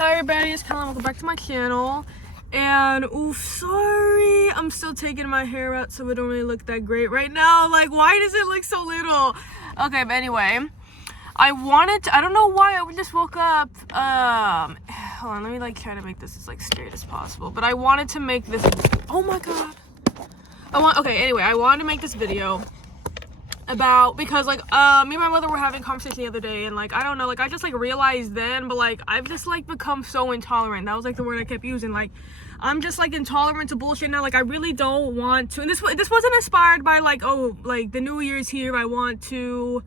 Hi everybody, it's Kellen. Welcome back to my channel. And sorry, I'm still taking my hair out so it don't really look that great right now. Like, why does it look so little? Okay, but anyway, I don't know why I just woke up. Hold on, let me try to make this as straight as possible. But I wanted to make this, oh my god. I wanted to make this video about, because me and my mother were having a conversation the other day, and I don't know, I just realized then, but I've just become so intolerant. That was the word I kept using. I'm just intolerant to bullshit now. I really don't want to, and this wasn't inspired by the New Year's here, I want to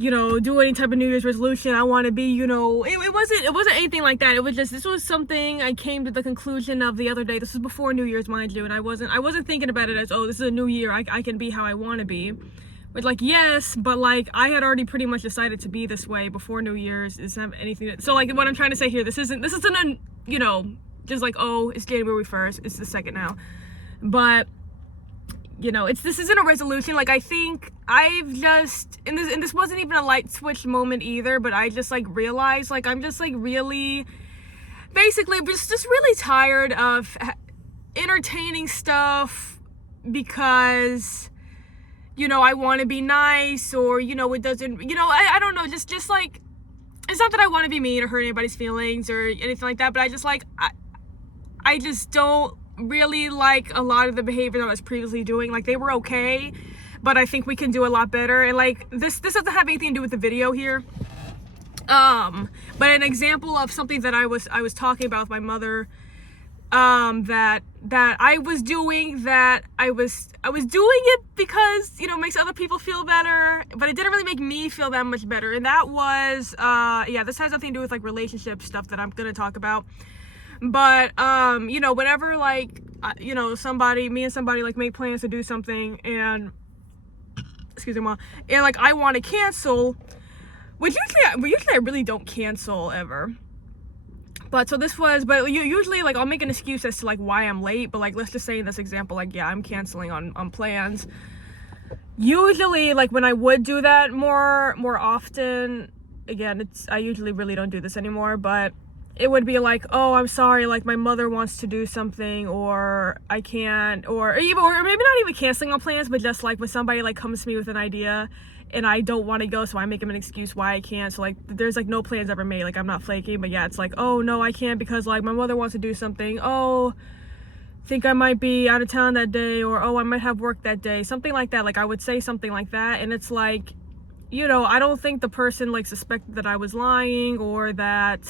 do any type of New Year's resolution, I want to be, it wasn't anything like that. It was just, this was something I came to the conclusion of the other day. This was before New Year's, mind you, and I wasn't thinking about it as, oh, this is a new year, I can be how I want to be. But yes, but I had already pretty much decided to be this way before New Year's. It's not anything that, so what I'm trying to say here, this isn't just oh, it's January 1st, it's the 2nd now. But this isn't a resolution. I think I've just, and this wasn't even a light switch moment either, but I just realized I'm just really, basically just really tired of entertaining stuff because I want to be nice, or it doesn't, I don't know, just it's not that I want to be mean or hurt anybody's feelings or anything like that, but I just I just don't really like a lot of the behavior that I was previously doing. They were okay, but I think we can do a lot better. And this doesn't have anything to do with the video here, but an example of something that I was talking about with my mother, that I was doing, that I was doing it because it makes other people feel better, but it didn't really make me feel that much better. And that was this has nothing to do with relationship stuff that I'm gonna talk about. But whenever somebody, me and somebody make plans to do something, and excuse me, mom, and I want to cancel, which usually I really don't cancel ever. But so this was, but usually I'll make an excuse as to why I'm late. But let's just say in this example, yeah, I'm canceling on plans. Usually when I would do that more often, again, I usually really don't do this anymore, but it would be oh, I'm sorry, my mother wants to do something, or I can't, or maybe not even canceling on plans, but just when somebody comes to me with an idea and I don't want to go, so I make them an excuse why I can't. So there's no plans ever made, I'm not flaking, but yeah, it's oh no, I can't because my mother wants to do something. Oh, think I might be out of town that day, or oh, I might have work that day, something like that. I would say something like that, and it's I don't think the person suspected that I was lying, or that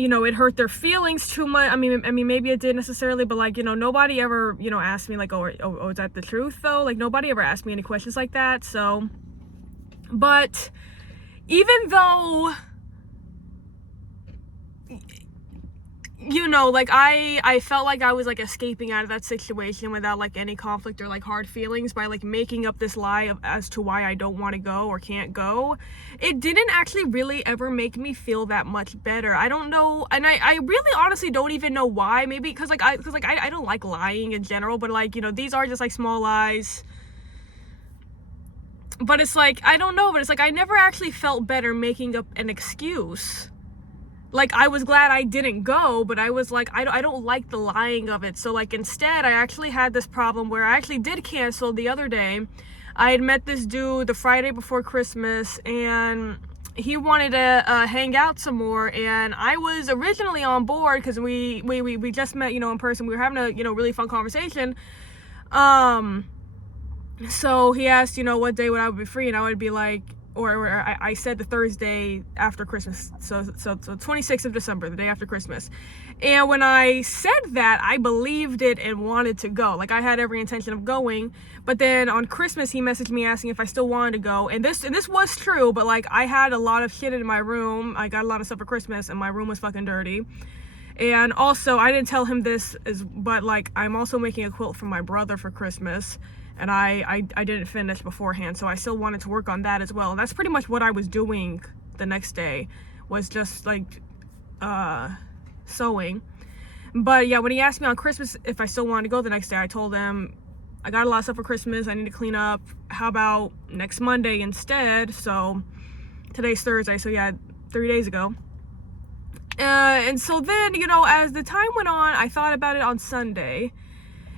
it hurt their feelings too much. I mean maybe it did necessarily, but nobody ever asked me oh, is that the truth though? Nobody ever asked me any questions like that. So, but even though I felt I was escaping out of that situation without any conflict or hard feelings by making up this lie as to why I don't want to go or can't go, it didn't actually really ever make me feel that much better. I don't know, and I really honestly don't even know why. Maybe because I don't like lying in general, but these are just small lies. But it's I don't know, but it's I never actually felt better making up an excuse. I was glad I didn't go, but I was I don't like the lying of it. So instead, I actually had this problem where I actually did cancel the other day. I had met this dude the Friday before Christmas, and he wanted to hang out some more, and I was originally on board because we just met, in person. We were having a, really fun conversation. So he asked, what day would I be free, and I would be or I said the Thursday after Christmas, so 26th of December, the day after Christmas. And when I said that, I believed it and wanted to go. I had every intention of going. But then on Christmas, he messaged me asking if I still wanted to go. And this was true, but I had a lot of shit in my room. I got a lot of stuff for Christmas, and my room was fucking dirty. And also, I didn't tell him this, but I'm also making a quilt for my brother for Christmas. And I didn't finish beforehand, so I still wanted to work on that as well. And that's pretty much what I was doing the next day, was just sewing. But yeah, when he asked me on Christmas if I still wanted to go the next day, I told him I got a lot of stuff for Christmas, I need to clean up. How about next Monday instead? So today's Thursday, so yeah, 3 days ago. And so then, you know, as the time went on, I thought about it on Sunday,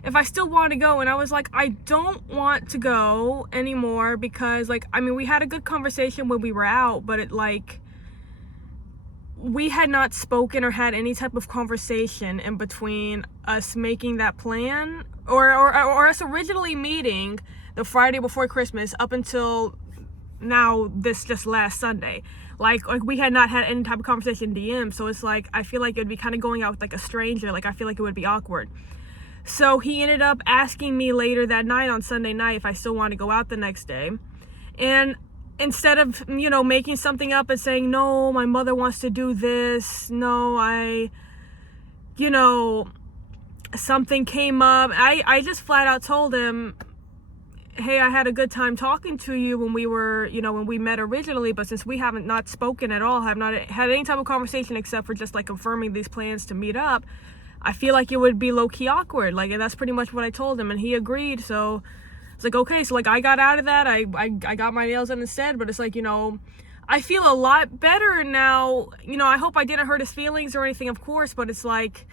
if I still want to go. And I was like, I don't want to go anymore because, like, I mean, we had a good conversation when we were out, but it, like, we had not spoken or had any type of conversation in between us making that plan or us originally meeting the Friday before Christmas up until now, this just last Sunday. Like we had not had any type of conversation DM. So it's like, I feel like it would be kind of going out with like a stranger. Like, I feel like it would be awkward. So he ended up asking me later that night on Sunday night if I still want to go out the next day. And instead of, you know, making something up and saying, no, my mother wants to do this. No, you know, something came up. I just flat out told him, hey, I had a good time talking to you when we were, you know, when we met originally, but since we haven't not spoken at all, have not had any type of conversation except for just like confirming these plans to meet up, I feel like it would be low-key awkward. Like, and that's pretty much what I told him, and he agreed. So it's like, okay, so like I got out of that. I got my nails done instead, but it's like, you know, I feel a lot better now. You know, I hope I didn't hurt his feelings or anything, of course, but it's like,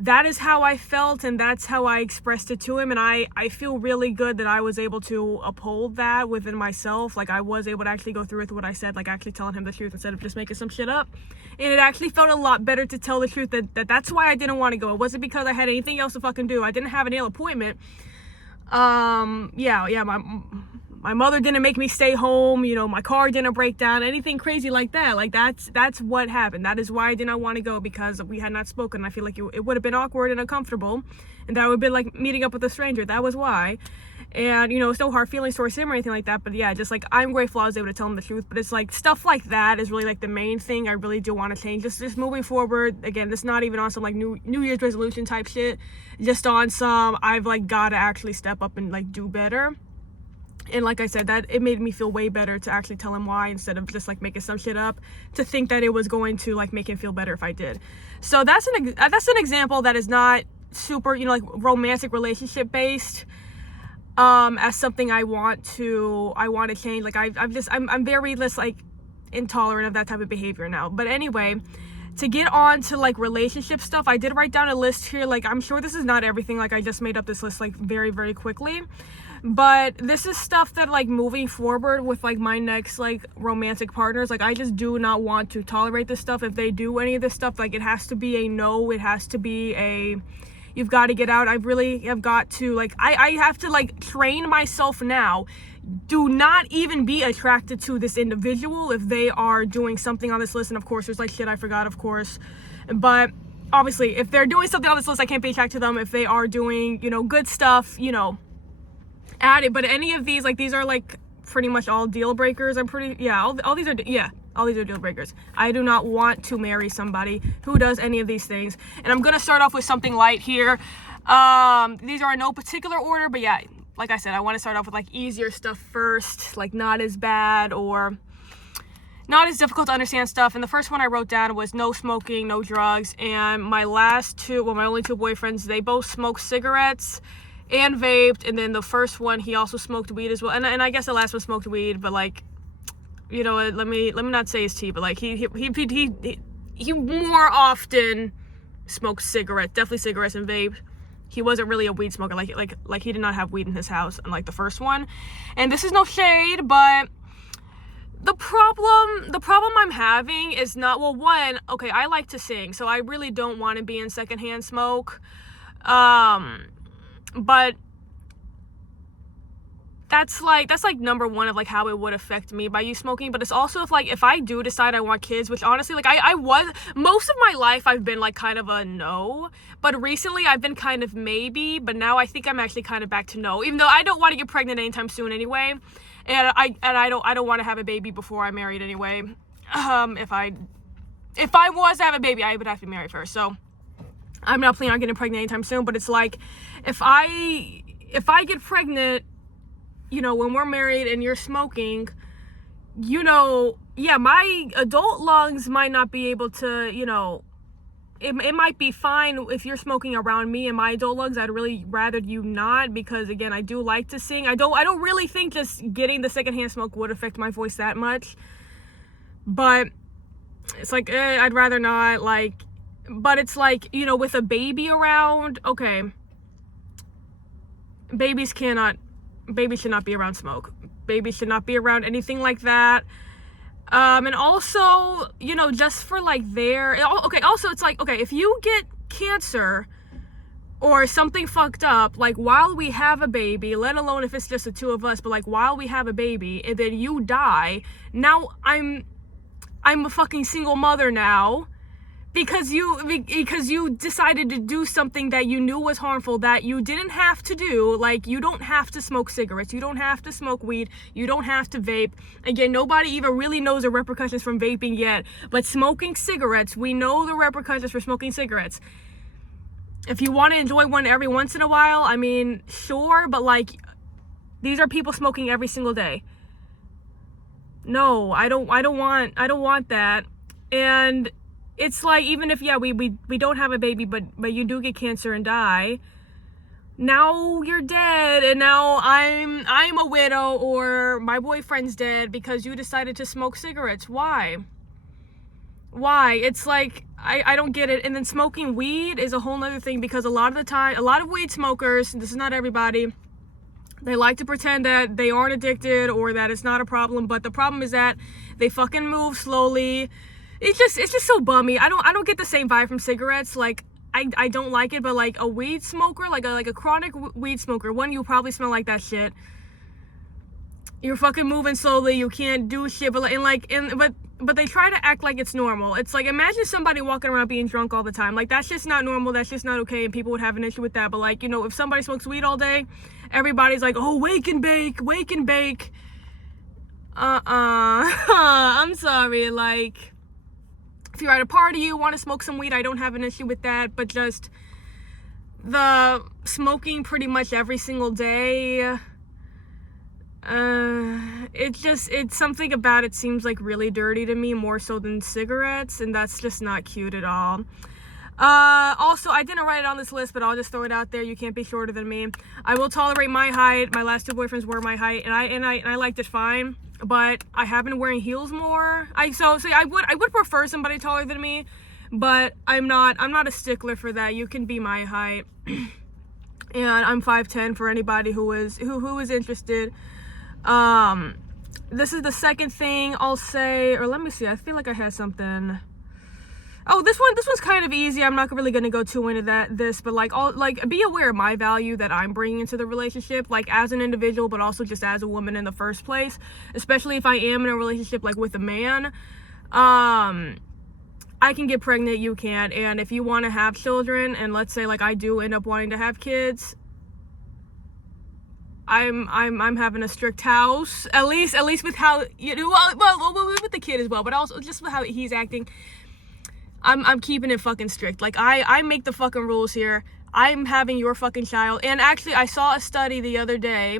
that is how I felt, and that's how I expressed it to him. And I feel really good that I was able to uphold that within myself. Like, I was able to actually go through with what I said, like actually telling him the truth instead of just making some shit up. And it actually felt a lot better to tell the truth that's why I didn't want to go. It wasn't because I had anything else to fucking do. I didn't have a nail appointment. My mother didn't make me stay home, you know, my car didn't break down, anything crazy like that. Like, that's what happened. That is why I did not want to go, because we had not spoken. I feel like it would have been awkward and uncomfortable, and that would have been like meeting up with a stranger. That was why. And, you know, it's no hard feelings towards him or anything like that, but yeah, just like, I'm grateful I was able to tell him the truth. But it's like, stuff like that is really like the main thing I really do want to change. Just moving forward, again, this not even on some like New Year's resolution type shit, just on some, I've like got to actually step up and like do better. And like I said, that it made me feel way better to actually tell him why, instead of just like making some shit up to think that it was going to like make him feel better if I did. So that's an example that is not super, you know, like romantic relationship based, as something I want to change. Like, I'm very less like intolerant of that type of behavior now. But anyway, to get on to like relationship stuff, I did write down a list here. Like, I'm sure this is not everything. Like, I just made up this list like very, very quickly. But this is stuff that, like, moving forward with like my next like romantic partners, like, I just do not want to tolerate this stuff. If they do any of this stuff, like, it has to be a no. It has to be a, you've got to get out. I really have got to, like, I have to like train myself now. Do not even be attracted to this individual if they are doing something on this list. And of course, there's like shit I forgot, of course. But obviously, if they're doing something on this list, I can't be attracted to them. If they are doing, you know, good stuff, you know, add it. But any of these, like, these are like pretty much all deal breakers. I'm pretty, yeah, all these are deal breakers. I do not want to marry somebody who does any of these things. And I'm gonna start off with something light here. These are in no particular order, but yeah, like I said, I want to start off with like easier stuff first, like not as bad or not as difficult to understand stuff. And the first one I wrote down was no smoking, no drugs. And my only two boyfriends, they both smoked cigarettes and vaped. And then the first one, he also smoked weed as well. And I guess the last one smoked weed, but like, you know, let me not say his tea, but like he more often smoked cigarettes, definitely cigarettes and vape. He wasn't really a weed smoker. Like he did not have weed in his house, unlike the first one. And this is no shade, but the problem I'm having is not, well, one, okay, I like to sing, so I really don't want to be in secondhand smoke. But that's like number one of like how it would affect me by you smoking. But it's also if I do decide I want kids, which honestly, like I was most of my life, I've been like kind of a no, but recently I've been kind of maybe, but now I think I'm actually kind of back to no, even though I don't want to get pregnant anytime soon anyway, and I don't want to have a baby before I'm married anyway. If I was to have a baby, I would have to be married first, so I'm not planning on getting pregnant anytime soon. But it's like, if I get pregnant, you know, when we're married and you're smoking, you know, yeah, my adult lungs might not be able to, you know, it might be fine if you're smoking around me and my adult lungs. I'd really rather you not, because again, I do like to sing. I don't really think just getting the secondhand smoke would affect my voice that much. But It's like, I'd rather not, like, but it's like, you know, with a baby around, okay, babies should not be around smoke. Babies should not be around anything like that. And also, you know, just for like okay, also it's like, okay, if you get cancer or something fucked up, like while we have a baby, let alone if it's just the two of us, but like while we have a baby and then you die, now I'm a fucking single mother now because you decided to do something that you knew was harmful that you didn't have to do. Like, you don't have to smoke cigarettes, you don't have to smoke weed, you don't have to vape. Again, nobody even really knows the repercussions from vaping yet, but smoking cigarettes, we know the repercussions for smoking cigarettes. If you want to enjoy one every once in a while, I mean, sure, but like, these are people smoking every single day. No, I don't want that. And it's like, even if, yeah, we don't have a baby, but you do get cancer and die, now you're dead, and now I'm a widow, or my boyfriend's dead because you decided to smoke cigarettes. Why? It's like, I don't get it. And then smoking weed is a whole nother thing, because a lot of the time, a lot of weed smokers, this is not everybody, they like to pretend that they aren't addicted or that it's not a problem, but the problem is that they fucking move slowly. It's just so bummy. I don't get the same vibe from cigarettes. Like, I don't like it, but like a weed smoker, like a chronic weed smoker, one, you probably smell like that shit. You're fucking moving slowly, you can't do shit, but they try to act like it's normal. It's like, imagine somebody walking around being drunk all the time. Like, that's just not normal, that's just not okay, and people would have an issue with that. But like, you know, if somebody smokes weed all day, everybody's like, oh, wake and bake. I'm sorry, like, if you're at a party, you want to smoke some weed, I don't have an issue with that, but just the smoking pretty much every single day, it's something about it seems like really dirty to me, more so than cigarettes, and that's just not cute at all. Also, I didn't write it on this list, but I'll just throw it out there. You can't be shorter than me. I will tolerate my height. My last two boyfriends were my height, and I liked it fine. But I have been wearing heels more. I would prefer somebody taller than me, but I'm not a stickler for that. You can be my height, and I'm 5'10" for anybody who is interested. This is the second thing I'll say, or let me see. I feel like I had something. Oh, this one's kind of easy. I'm not really gonna go too into this, but like, be aware of my value that I'm bringing into the relationship, like as an individual, but also just as a woman in the first place. Especially if I am in a relationship like with a man, I can get pregnant, you can't, and if you want to have children, and let's say like I do end up wanting to have kids, I'm having a strict house, at least with how, you know, well with the kid as well, but also just with how he's acting. I'm keeping it fucking strict. Like, I make the fucking rules here. I'm having your fucking child. And actually, I saw a study the other day.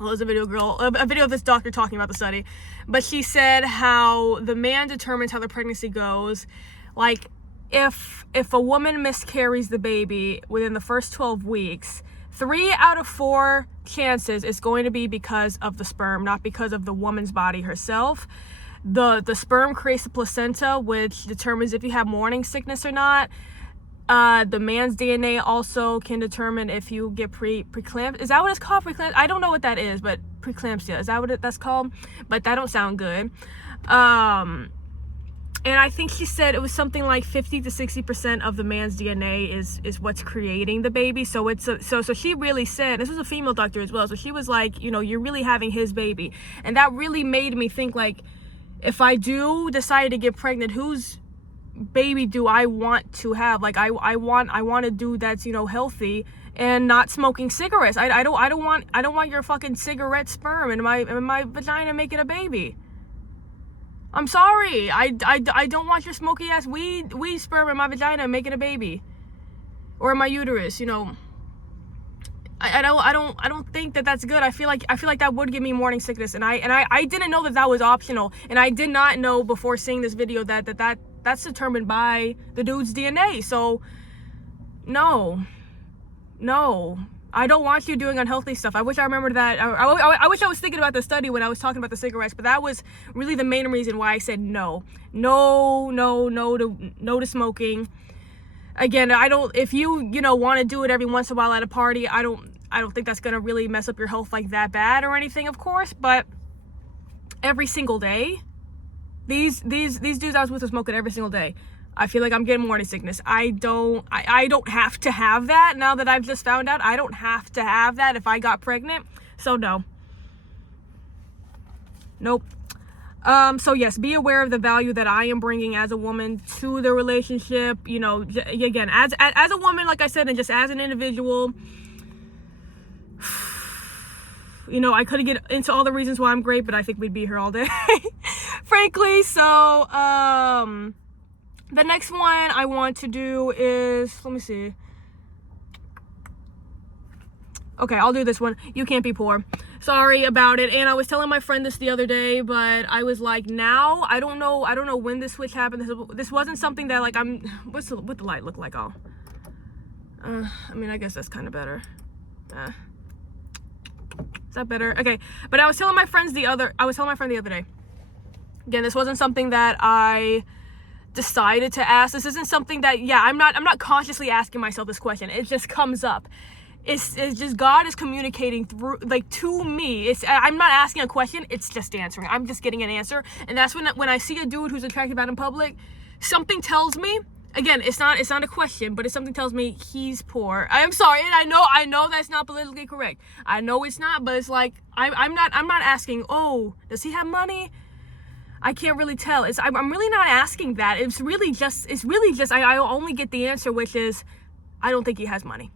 Well, it was a video of this doctor talking about the study. But she said how the man determines how the pregnancy goes. Like, if a woman miscarries the baby within the first 12 weeks, 3 out of 4 chances is going to be because of the sperm, not because of the woman's body herself. The sperm creates the placenta, which determines if you have morning sickness or not. The man's DNA also can determine if you get preeclampsia. Is that what it's called? Preeclampsia? I don't know what that is, but preeclampsia, is that what that's called? But that don't sound good. And I think she said it was something like 50 to 60% of the man's DNA is what's creating the baby. So so she really said, this was a female doctor as well, so she was like, you know, you're really having his baby. And that really made me think, like, if I do decide to get pregnant, whose baby do I want to have? Like, I want a dude that's, you know, healthy and not smoking cigarettes. I don't want your fucking cigarette sperm in my vagina making a baby. I'm sorry. I don't want your smoky ass weed sperm in my vagina making a baby, or in my uterus. You know, I don't think that that's good. I feel like that would give me morning sickness, and I didn't know that was optional, and I did not know before seeing this video that's determined by the dude's DNA. So no, I don't want you doing unhealthy stuff. I wish I remembered that. I wish I was thinking about the study when I was talking about the cigarettes, but that was really the main reason why I said no to smoking. Again, if you want to do it every once in a while at a party, I don't think that's going to really mess up your health like that bad or anything, of course, but every single day, these dudes I was with were smoking every single day. I feel like I'm getting morning sickness. I don't have to have that now that I've just found out. I don't have to have that if I got pregnant. So no. Nope. So yes, be aware of the value that I am bringing as a woman to the relationship. Again, as a woman, like I said, and just as an individual, I could get into all the reasons why I'm great, but I think we'd be here all day, frankly. So, the next one I want to do is, let me see. Okay, I'll do this one. You can't be poor. Sorry about it. And I was telling my friend this the other day, but I was like, now, I don't know when this switch happened. This wasn't something that, like, what's the light look like? Oh, I guess that's kind of better. Is that better? Okay, but I was telling my friend the other day. Again, this wasn't something that I decided to ask. This isn't something that, I'm not consciously asking myself this question. It just comes up. It's just God is communicating through, like, to me. I'm not asking a question, it's just answering. I'm just getting an answer. And that's when I see a dude who's attractive out in public, something tells me, again, it's not a question, but something tells me he's poor. I'm sorry, and I know that's not politically correct. I know it's not, but it's like I'm not asking, oh, does he have money? I can't really tell. I'm really not asking that. It's really just I only get the answer, which is I don't think he has money.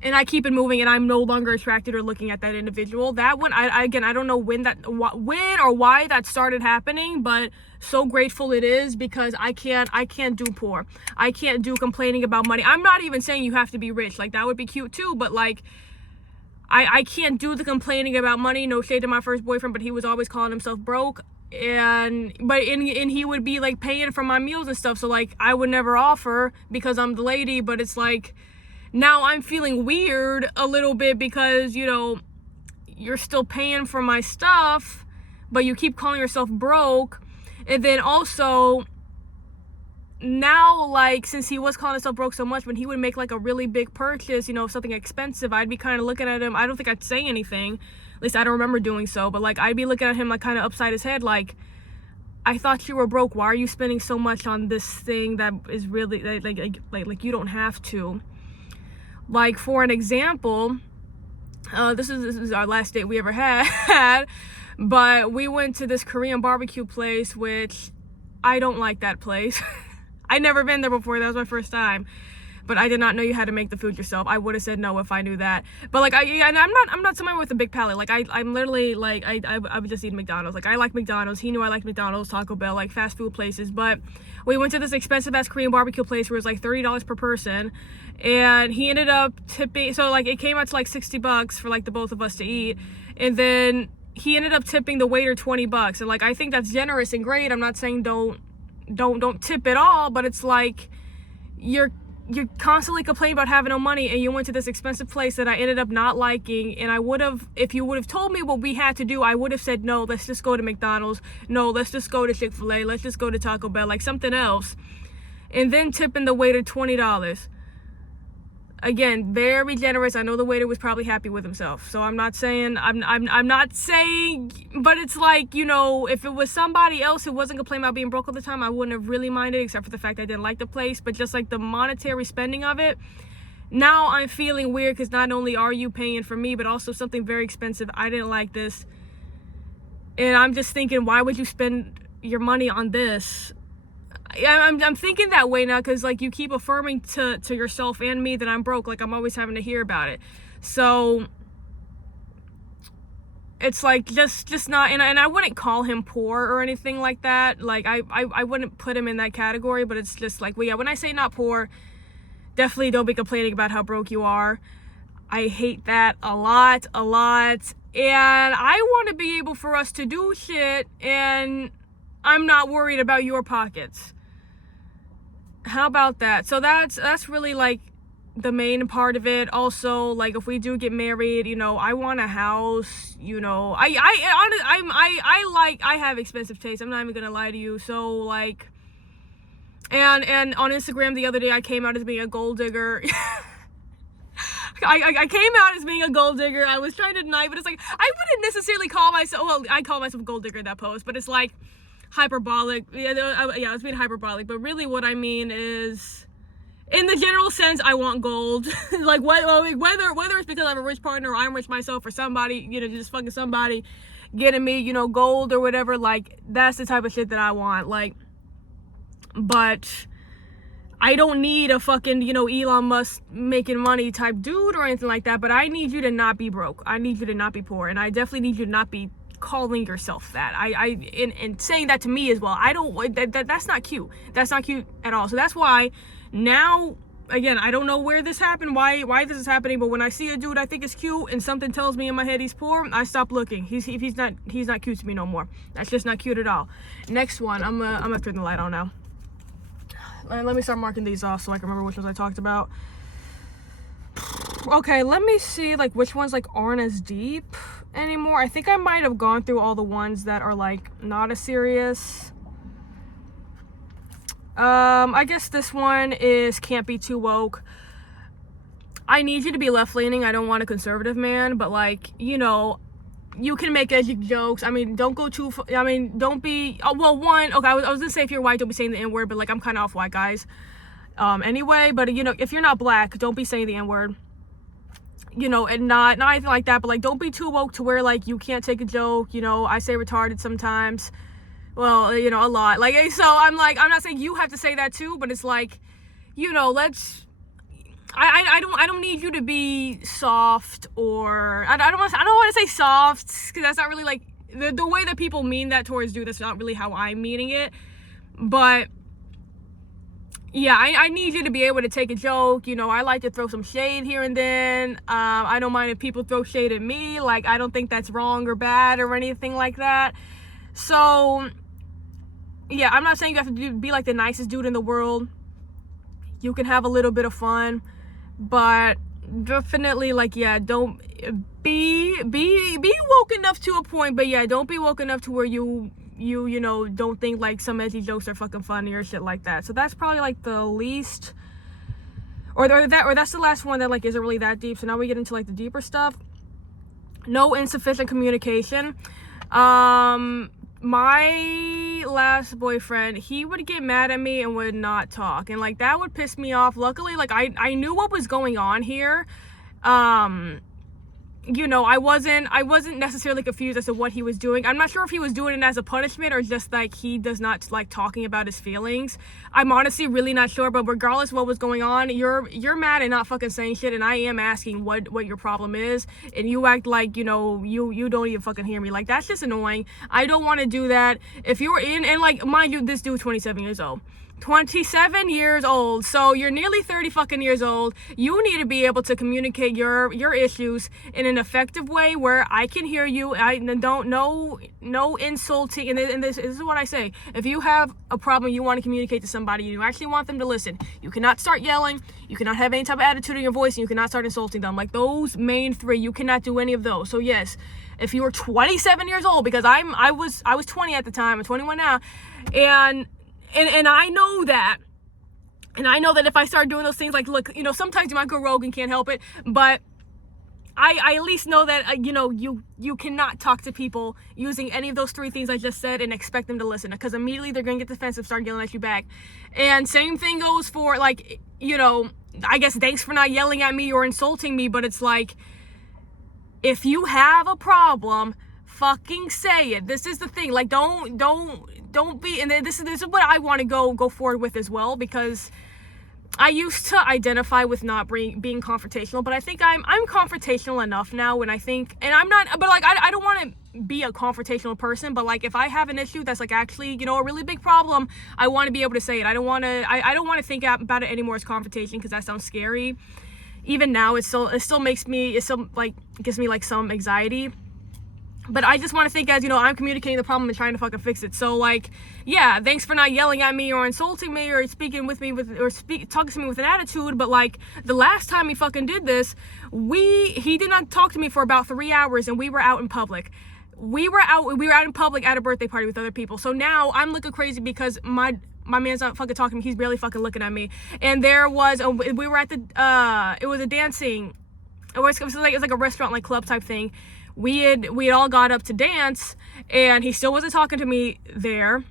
And I keep it moving, and I'm no longer attracted or looking at that individual. That one, I don't know when or why that started happening, but so grateful it is, because I can't do poor. I can't do complaining about money. I'm not even saying you have to be rich. Like, that would be cute too, but like, I can't do the complaining about money. No shade to my first boyfriend, but he was always calling himself broke. And he would be like paying for my meals and stuff. So like, I would never offer because I'm the lady, but it's like, now I'm feeling weird a little bit because, you're still paying for my stuff, but you keep calling yourself broke. And then also, now, like, since he was calling himself broke so much, when he would make like a really big purchase, something expensive, I'd be kind of looking at him. I don't think I'd say anything. At least I don't remember doing so. But like, I'd be looking at him like kind of upside his head, like, I thought you were broke. Why are you spending so much on this thing that is really like you don't have to? Like, for an example, this is our last date we ever had, but we went to this Korean barbecue place, which I don't like that place. I'd never been there before. That was my first time. But I did not know you had to make the food yourself. I would have said no if I knew that. But like, I'm not someone with a big palate. Like, I'm literally like, I would just eat McDonald's. Like, I like McDonald's. He knew I liked McDonald's, Taco Bell, like fast food places. But we went to this expensive ass Korean barbecue place where it was like $30 per person, and he ended up tipping. So like, it came out to like $60 for like the both of us to eat, and then he ended up tipping the waiter $20. And like, I think that's generous and great. I'm not saying don't tip at all, but it's like, you're constantly complaining about having no money, and you went to this expensive place that I ended up not liking. And I would have, if you would have told me what we had to do, I would have said, no, let's just go to McDonald's. No, let's just go to Chick-fil-A. Let's just go to Taco Bell, like something else. And then tipping the waiter $20. Again, very generous. I know the waiter was probably happy with himself. So I'm not saying, I'm not saying, but it's like, if it was somebody else who wasn't complaining about being broke all the time, I wouldn't have really minded, except for the fact I didn't like the place. But just like the monetary spending of it, now I'm feeling weird, because not only are you paying for me, but also something very expensive. I didn't like this. And I'm just thinking, why would you spend your money on this? I'm thinking that way now, because like, you keep affirming to yourself and me that I'm broke. Like, I'm always having to hear about it. So it's like, just not, and I wouldn't call him poor or anything like that. Like, I wouldn't put him in that category, but it's just like, well, yeah, when I say not poor, definitely don't be complaining about how broke you are. I hate that a lot. And I want to be able for us to do shit, and I'm not worried about your pockets. How about that? So that's really like the main part of it. Also, like, if we do get married, you know, I want a house, you know. I have expensive taste. I'm not even gonna lie to you. So, like, and on Instagram the other day, I came out as being a gold digger. I came out as being a gold digger. I was trying to deny, but it's like, I wouldn't necessarily call myself, well, I call myself a gold digger in that post, but it's like hyperbolic. Yeah, it's being hyperbolic, but really what I mean is, in the general sense, I want gold. Like, whether it's because I have a rich partner or I'm rich myself or somebody, you know, just fucking somebody getting me, you know, gold or whatever, like, that's the type of shit that I want. Like, but I don't need a fucking, you know, Elon Musk making money type dude or anything like that, but I need you to not be broke. I need you to not be poor, and I definitely need you to not be calling yourself that. And saying that to me as well. I don't, that's not cute. That's not cute at all. So that's why now, again, I don't know where this happened, why this is happening, but when I see a dude I think is cute and something tells me in my head he's poor, I stop looking. He's not cute to me no more. That's just not cute at all. Next one, I'm gonna turn the light on now. Let me start marking these off so I can remember which ones I talked about. Okay, let me see, like, which ones, like, aren't as deep anymore. I think I might have gone through all the ones that are, like, not as serious. I guess this one is can't be too woke. I need you to be left-leaning. I don't want a conservative man, but, like, you know, you can make edgy jokes. I mean, don't go too I mean, don't be, oh, well, one, okay, I was gonna say if you're white, don't be saying the N-word, but, like, I'm kind of off white guys anyway. But, you know, if you're not black, don't be saying the N-word, you know, and not anything like that, but, like, don't be too woke to where, like, you can't take a joke. You know, I say retarded sometimes, well, you know, a lot, like, so I'm like, I'm not saying you have to say that too, but it's like, you know, I don't need you to be soft, or I don't want to say soft, because that's not really, like, the way that people mean that towards dude. That's not really how I'm meaning it. But yeah, I need you to be able to take a joke. You know, I like to throw some shade here and then. I don't mind if people throw shade at me. Like, I don't think that's wrong or bad or anything like that. So yeah, I'm not saying you have to be like the nicest dude in the world. You can have a little bit of fun, but definitely, like, yeah, don't be woke enough to a point, but yeah, don't be woke enough to where you know, don't think like some edgy jokes are fucking funny or shit like that. So that's probably like the least, or that's the last one that, like, isn't really that deep. So now we get into, like, the deeper stuff. No insufficient communication. My last boyfriend, he would get mad at me and would not talk, and, like, that would piss me off. Luckily, like, I knew what was going on here. You know, I wasn't necessarily confused as to what he was doing. I'm not sure if he was doing it as a punishment or just, like, he does not like talking about his feelings. I'm honestly really not sure, but regardless of what was going on, you're mad and not fucking saying shit, and I am asking what your problem is, and you act like, you know, you don't even fucking hear me. Like, that's just annoying. I don't want to do that. If you were in, and, like, mind you, this dude 27 years old. 27 years old, so you're nearly 30 fucking years old. You need to be able to communicate your issues in an effective way where I can hear you. I don't, no insulting, and this is what I say. If you have a problem, you want to communicate to somebody, you actually want them to listen. You cannot start yelling, you cannot have any type of attitude in your voice, and you cannot start insulting them. Like, those main three, you cannot do any of those. So yes, if you were 27 years old, because I was 20 at the time, I'm 21 now, and I know that. And I know that if I start doing those things, like, look, you know, sometimes you might go rogue and can't help it, but I at least know that, you know, you cannot talk to people using any of those three things I just said and expect them to listen, because immediately they're going to get defensive, start yelling at you back. And same thing goes for, like, you know, I guess thanks for not yelling at me or insulting me, but it's like, if you have a problem, fucking say it. This is the thing. Like, don't be, and this is what I want to go forward with as well, because I used to identify with not being confrontational, but I think I'm confrontational enough now, and I think, and I'm not, but, like, I don't want to be a confrontational person, but, like, if I have an issue that's, like, actually, you know, a really big problem, I want to be able to say it. I don't want to think about it anymore as confrontation, because that sounds scary. Even now, it still gives me, like, some anxiety. But I just want to think as, you know, I'm communicating the problem and trying to fucking fix it. So, like, yeah, thanks for not yelling at me or insulting me or speaking with me talking to me with an attitude. But, like, the last time he fucking did this, he did not talk to me for about 3 hours, and we were out in public. We were out in public at a birthday party with other people. So now I'm looking crazy because my man's not fucking talking to me. He's barely fucking looking at me. And we were at it was a dancing, it was like a restaurant, like club type thing. We had all got up to dance, and he still wasn't talking to me there.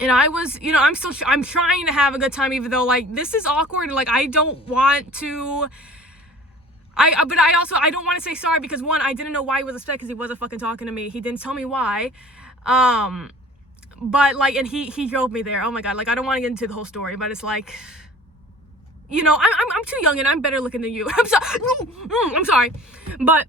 And I was, you know, I'm trying to have a good time, even though, like, this is awkward, and, like, I don't want to, but I don't want to say sorry, because one, I didn't know why he was upset, because he wasn't fucking talking to me. He didn't tell me why. But, like, and he drove me there. Oh my God. Like, I don't want to get into the whole story, but it's like, you know, I'm too young and I'm better looking than you. I'm sorry. But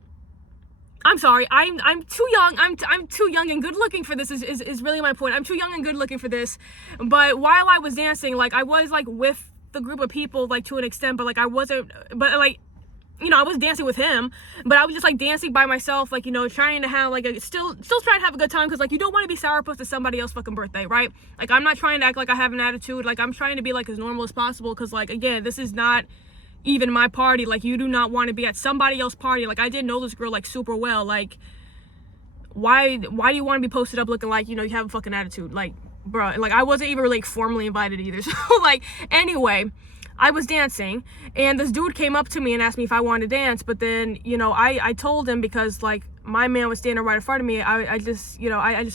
I'm sorry. I'm too young. I'm too young and good looking for this is really my point. I'm too young and good looking for this. But while I was dancing, like, I was, like, with the group of people, like, to an extent, but, like, I wasn't, but, like, you know, I was dancing with him, but I was just, like, dancing by myself, like, you know, trying to have, like, still trying to have a good time, because, like, you don't want to be sourpuss to somebody else's fucking birthday, right? Like, I'm not trying to act like I have an attitude. Like, I'm trying to be, like, as normal as possible, because, like, again, this is not even my party. Like, you do not want to be at somebody else's party. Like, I didn't know this girl, like, super well. Like, why do you want to be posted up looking like, you know, you have a fucking attitude? Like, bro, like, I wasn't even, like, formally invited either. So, like, anyway, I was dancing, and this dude came up to me and asked me if I wanted to dance, but then, you know, I told him, because, like, my man was standing right in front of me. I just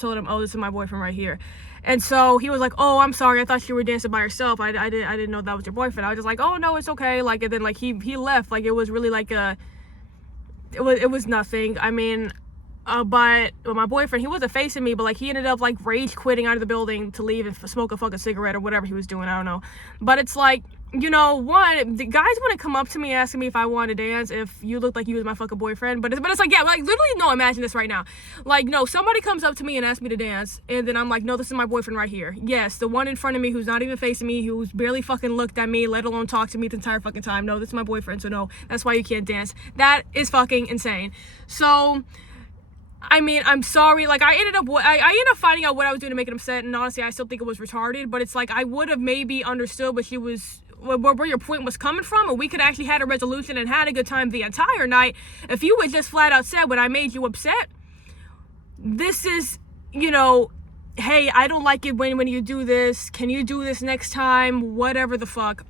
told him, oh, this is my boyfriend right here. And so he was like, oh, I'm sorry, I thought you were dancing by yourself. I didn't know that was your boyfriend. I was just like, oh, no, it's okay. Like, and then, like, he left. Like, it was really, like, it was nothing. I mean, but my boyfriend, he wasn't facing me, but, like, he ended up, like, rage quitting out of the building to leave and smoke a fucking cigarette or whatever he was doing. I don't know. But it's like, you know, one, the guys wouldn't come up to me asking me if I wanted to dance if you looked like you was my fucking boyfriend. But it's like, yeah, like, literally, no, imagine this right now. Like, no, somebody comes up to me and asks me to dance, and then I'm like, no, this is my boyfriend right here. Yes, the one in front of me who's not even facing me, who's barely fucking looked at me, let alone talked to me the entire fucking time. No, this is my boyfriend, so no, that's why you can't dance. That is fucking insane. So, I mean, I'm sorry. Like, I ended up finding out what I was doing to make him upset, and honestly, I still think it was retarded. But it's like, I would have maybe understood what she was, where your point was coming from, and we could actually had a resolution and had a good time the entire night if you would just flat out said, when I made you upset, this is, you know, hey, I don't like it when you do this. Can you do this next time? Whatever the fuck.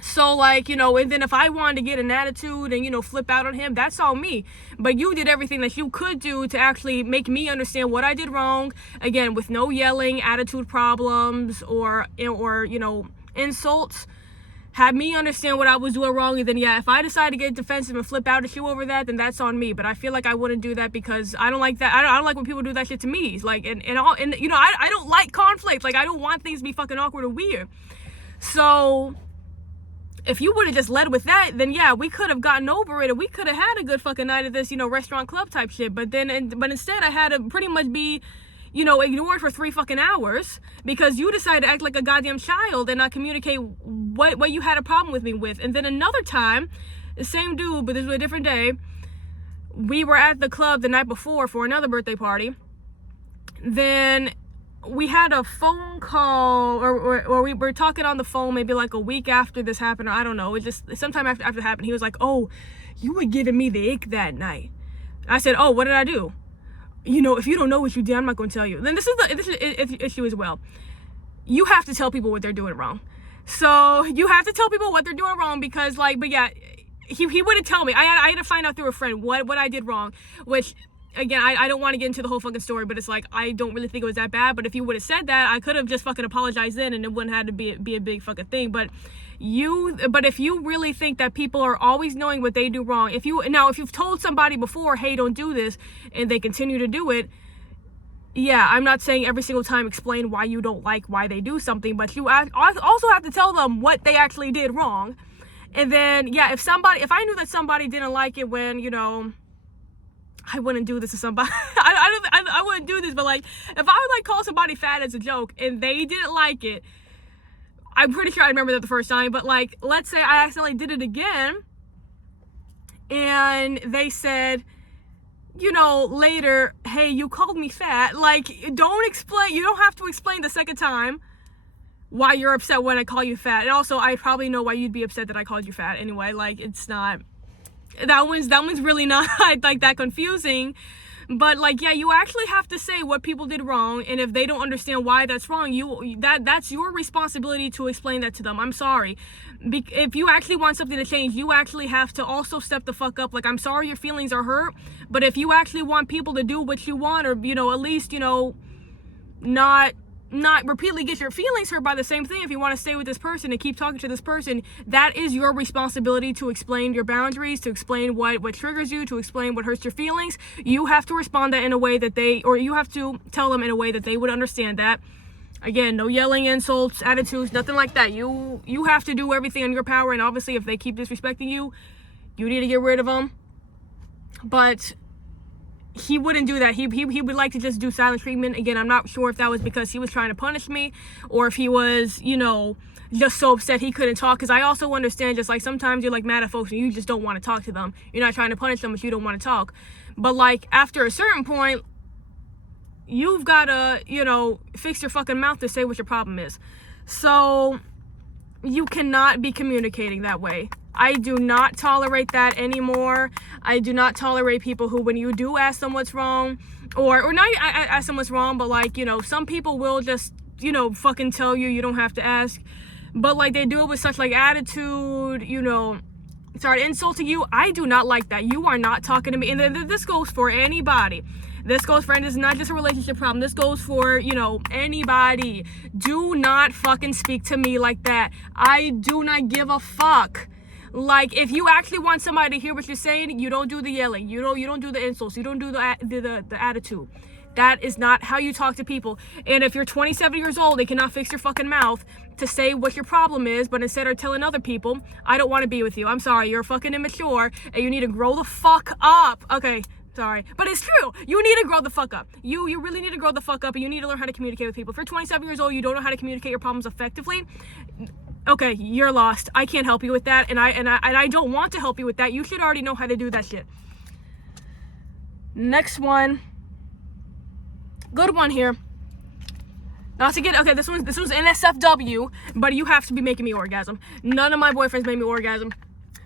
So, like, you know, and then if I wanted to get an attitude and, you know, flip out on him, that's all me. But you did everything that you could do to actually make me understand what I did wrong. Again, with no yelling, attitude problems, or you know, insults. Had me understand what I was doing wrong, and then, yeah, if I decide to get defensive and flip out at you over that, then that's on me. But I feel like I wouldn't do that, because I don't like that. I don't like when people do that shit to me. Like, and you know, I don't like conflict. Like, I don't want things to be fucking awkward or weird. So if you would have just led with that, then yeah, we could have gotten over it, and we could have had a good fucking night at this, you know, restaurant club type shit. But instead, I had to pretty much be, you know, ignored for 3 fucking hours because you decided to act like a goddamn child and not communicate what you had a problem with me with. And then another time, the same dude, but this was a different day, we were at the club the night before for another birthday party. Then we had a phone call, or we were talking on the phone maybe like a week after this happened, or I don't know, it just sometime after it happened. He was like, oh, you were giving me the ick that night. I said, oh, what did I do? You know, if you don't know what you did, I'm not going to tell you. Then this is the issue as well. You have to tell people what they're doing wrong. So you have to tell people what they're doing wrong, because, like, but yeah, he wouldn't tell me. I had to find out through a friend what I did wrong, which, again, I don't want to get into the whole fucking story, but it's like, I don't really think it was that bad. But if you would have said that, I could have just fucking apologized then, and it wouldn't have to be a big fucking thing. But if you really think that people are always knowing what they do wrong, if you've told somebody before, hey, don't do this, and they continue to do it, yeah, I'm not saying every single time explain why you don't like why they do something, but you also have to tell them what they actually did wrong. And then, yeah, if I knew that somebody didn't like it when, you know, I wouldn't do this to somebody. I wouldn't do this, but, like, if I would, like, call somebody fat as a joke and they didn't like it, I'm pretty sure I remember that the first time, but, like, let's say I accidentally did it again, and they said, you know, later, hey, you called me fat. Like, don't explain. You don't have to explain the second time why you're upset when I call you fat. And also, I probably know why you'd be upset that I called you fat anyway. Like, it's not, that one's really not like that confusing. But like, yeah, you actually have to say what people did wrong, and if they don't understand why that's wrong, that's your responsibility to explain that to them. I'm sorry. If you actually want something to change, you actually have to also step the fuck up. Like, I'm sorry your feelings are hurt, but if you actually want people to do what you want, or, you know, at least, you know, not repeatedly get your feelings hurt by the same thing, if you want to stay with this person and keep talking to this person, that is your responsibility to explain your boundaries, to explain what triggers you, to explain what hurts your feelings. You have to respond that in a way that you have to tell them in a way that they would understand that. Again, no yelling, insults, attitudes, nothing like that. You have to do everything in your power, and obviously if they keep disrespecting you, you need to get rid of them. But he wouldn't do that. He would like to just do silent treatment. Again, I'm not sure if that was because he was trying to punish me, or if he was, you know, just so upset he couldn't talk. Because I also understand, just like sometimes you're like mad at folks and you just don't want to talk to them. You're not trying to punish them, but you don't want to talk. But like, after a certain point, you've got to, you know, fix your fucking mouth to say what your problem is. So you cannot be communicating that way. I do not tolerate that anymore. I do not tolerate people who, when you do ask them what's wrong, or not ask them what's wrong, but like, you know, some people will just, you know, fucking tell you, you don't have to ask. But like, they do it with such like attitude, you know, start insulting you. I do not like that. You are not talking to me. And this goes for anybody. This goes for, and it's not just a relationship problem. This goes for, you know, anybody. Do not fucking speak to me like that. I do not give a fuck. Like, if you actually want somebody to hear what you're saying, you don't do the yelling. You don't do the insults. You don't do the attitude. That is not how you talk to people. And if you're 27 years old and cannot fix your fucking mouth to say what your problem is, but instead are telling other people, I don't want to be with you. I'm sorry, you're fucking immature and you need to grow the fuck up. Okay, sorry. But it's true. You need to grow the fuck up. You really need to grow the fuck up, and you need to learn how to communicate with people. If you're 27 years old, you don't know how to communicate your problems effectively, okay, you're lost. I can't help you with that, and I don't want to help you with that. You should already know how to do that shit. Next one. Good one here. Not to get, okay, this one's NSFW, but you have to be making me orgasm. None of my boyfriends made me orgasm.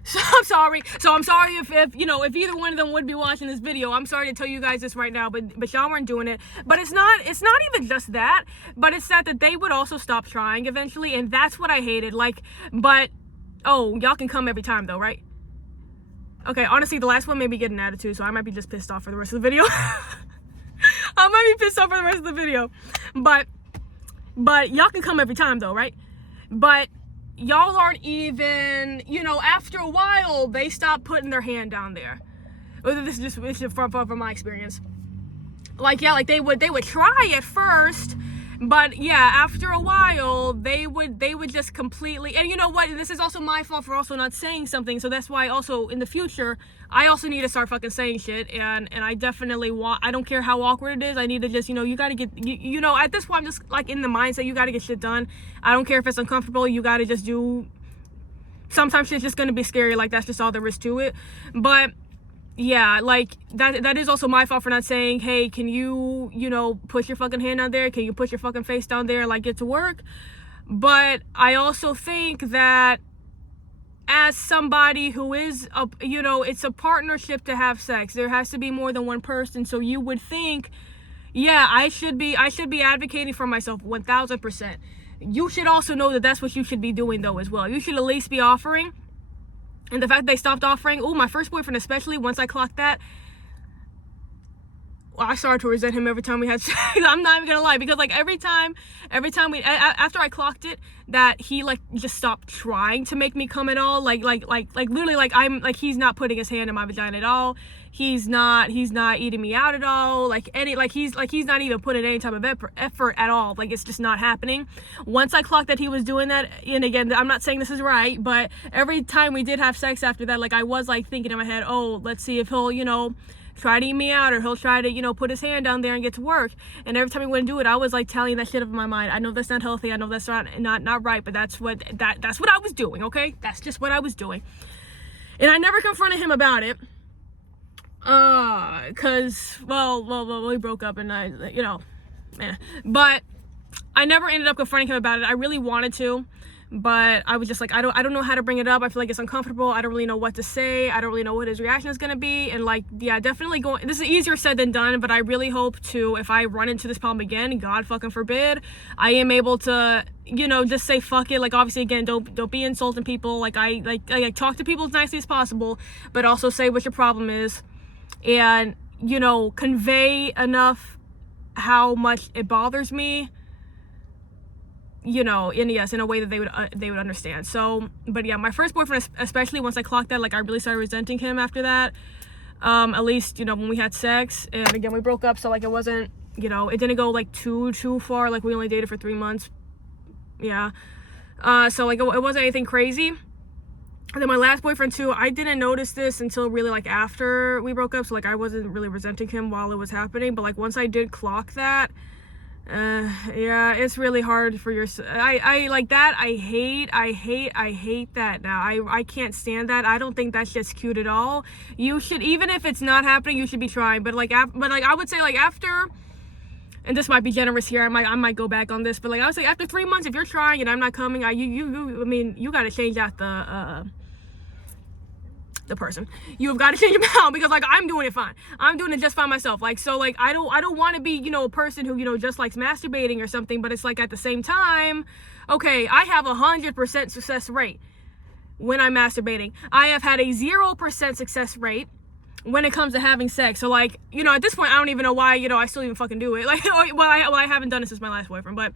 So I'm sorry. So I'm sorry if you know, if either one of them would be watching this video. I'm sorry to tell you guys this right now, but y'all weren't doing it. But it's not even just that, but it's that they would also stop trying eventually, and that's what I hated. Like, but oh, y'all can come every time though, right? Okay, honestly, the last one made me get an attitude, so I might be just pissed off for the rest of the video. I might be pissed off for the rest of the video. But y'all can come every time though, right? But y'all aren't even, you know, after a while, they stop putting their hand down there. This is just from my experience. Like, yeah, like they would try at first, but yeah, after a while, they would just completely, and you know what, this is also my fault for also not saying something, so that's why also in the future, I also need to start fucking saying shit, and I definitely want, I don't care how awkward it is, I need to just, you know, you gotta get, you know, at this point, I'm just like in the mindset, you gotta get shit done. I don't care if it's uncomfortable, you gotta just do, sometimes shit's just gonna be scary, like that's just all there is to it. But yeah, like that is also my fault for not saying, hey, can you, you know, push your fucking hand down there, can you put your fucking face down there, like get to work. But I also think that as somebody who is a, you know, it's a partnership to have sex, there has to be more than one person, so you would think, yeah, I should be advocating for myself 1000%. You should also know that that's what you should be doing though as well. You should at least be offering. And the fact they stopped offering, oh, my first boyfriend especially, once I clocked that, I started to resent him every time we had sex. I'm not even gonna lie, because like every time we, after I clocked it, that he like just stopped trying to make me come at all. Like literally, like I'm like, he's not putting his hand in my vagina at all. He's not eating me out at all. Like he's not even putting any type of effort at all. Like it's just not happening. Once I clocked that he was doing that, and again, I'm not saying this is right, but every time we did have sex after that, like I was like thinking in my head, oh, let's see if he'll, you know, try to eat me out, or he'll try to, you know, put his hand down there and get to work. And every time he wouldn't do it, I was like telling that shit up in my mind. I know that's not healthy, I know that's not right, but that's what I was doing, okay? That's just what I was doing. And I never confronted him about it. Cause we broke up, and but I never ended up confronting him about it. I really wanted to, but I was just like, I don't know how to bring it up. I feel like it's uncomfortable. I don't really know what to say. I don't really know what his reaction is gonna be. And like, yeah, definitely this is easier said than done, but I really hope to, if I run into this problem again, God fucking forbid, I am able to, just say fuck it. Like, obviously, again, don't be insulting people. Like, I talk to people as nicely as possible, but also say what your problem is, and convey enough how much it bothers me, in a way that they would understand. So, but yeah, my first boyfriend, especially once I clocked that, like, I really started resenting him after that. At least, when we had sex, and again, we broke up, so like, it wasn't, it didn't go like too far. Like, we only dated for 3 months. Yeah. So like, it wasn't anything crazy. And then my last boyfriend too, I didn't notice this until really like after we broke up. So like, I wasn't really resenting him while it was happening, but like, once I did clock that, yeah, it's really hard for your, I like that. I hate that now. I can't stand that. I don't think that's just cute at all. You should, even if it's not happening, you should be trying. But like, I would say like after, and this might be generous here, I might go back on this, but like, I would say after 3 months, if you're trying and I'm not coming, you got to change out the person. You've got to change him out, because like, I'm doing it fine. I'm doing it just fine myself. Like, so like, I don't want to be, a person who, just likes masturbating or something, but it's like, at the same time, okay, I have 100% success rate when I'm masturbating. I have had a 0% success rate when it comes to having sex. So like, at this point, I don't even know why, I still even fucking do it. Like, I haven't done it since my last boyfriend, but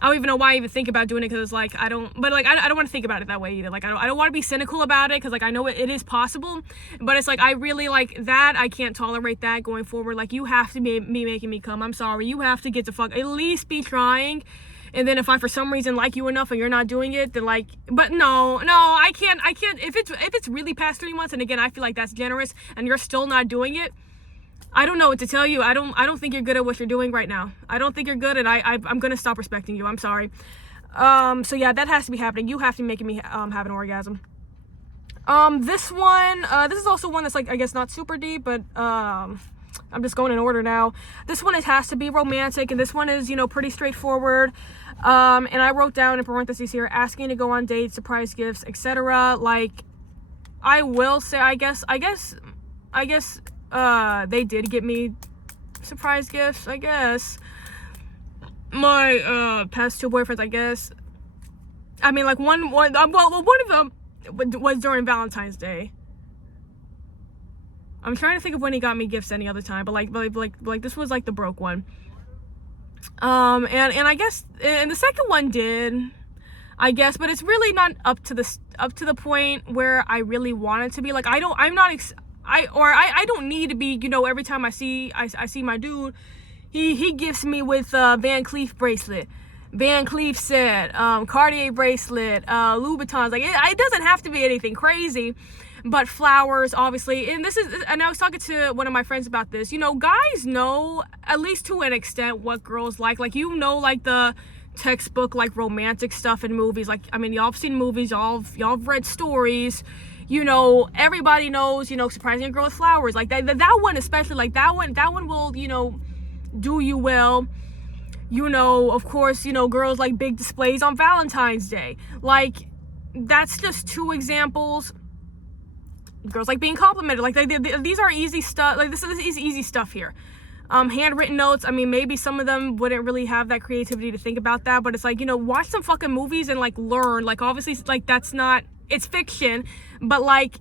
I don't even know why I even think about doing it, because it's like, I don't want to think about it that way either. Like, I don't want to be cynical about it, because like, I know it is possible, but it's like, I really like that. I can't tolerate that going forward. Like, you have to be making me come. I'm sorry. You have to get the fuck, at least be trying. And then if I, for some reason, like you enough and you're not doing it, then like, but no, I can't, if it's really past 3 months, and again, I feel like that's generous, and you're still not doing it, I don't know what to tell you. I don't think you're good at what you're doing right now. I don't think you're good, and I'm gonna stop respecting you. I'm sorry. So yeah, that has to be happening. You have to be making me have an orgasm. This one, this is also one that's like, I guess not super deep, but I'm just going in order now. This one, it has to be romantic, and this one is, pretty straightforward. And I wrote down in parentheses here, asking to go on dates, surprise gifts, etc. Like, I will say, I guess they did get me surprise gifts, I guess. My past 2 boyfriends, I guess. I mean, like, one of them was during Valentine's Day. I'm trying to think of when he got me gifts any other time, but like this was like the broke one. And I guess, and the second one did, I guess, but it's really not up to the point where I really want it to be. Like, I don't need to be, every time I see my dude, he gifts me with Van Cleef bracelet, Van Cleef set, Cartier bracelet, Louboutins. Like, it doesn't have to be anything crazy, but flowers, obviously. And I was talking to one of my friends about this. Guys know, at least to an extent, what girls like. Like, like the textbook, like, romantic stuff in movies. Like, I mean, y'all have seen movies, y'all have read stories. Everybody knows, surprising a girl with flowers. Like, that one especially, like, that one will, do you well. Of course, girls like big displays on Valentine's Day. Like, that's just 2 examples. Girls like being complimented. Like, these are easy stuff. Like, this is easy stuff here. Handwritten notes, I mean, maybe some of them wouldn't really have that creativity to think about that, but it's like, watch some fucking movies and like learn. Like, obviously, like, that's not, it's fiction, but like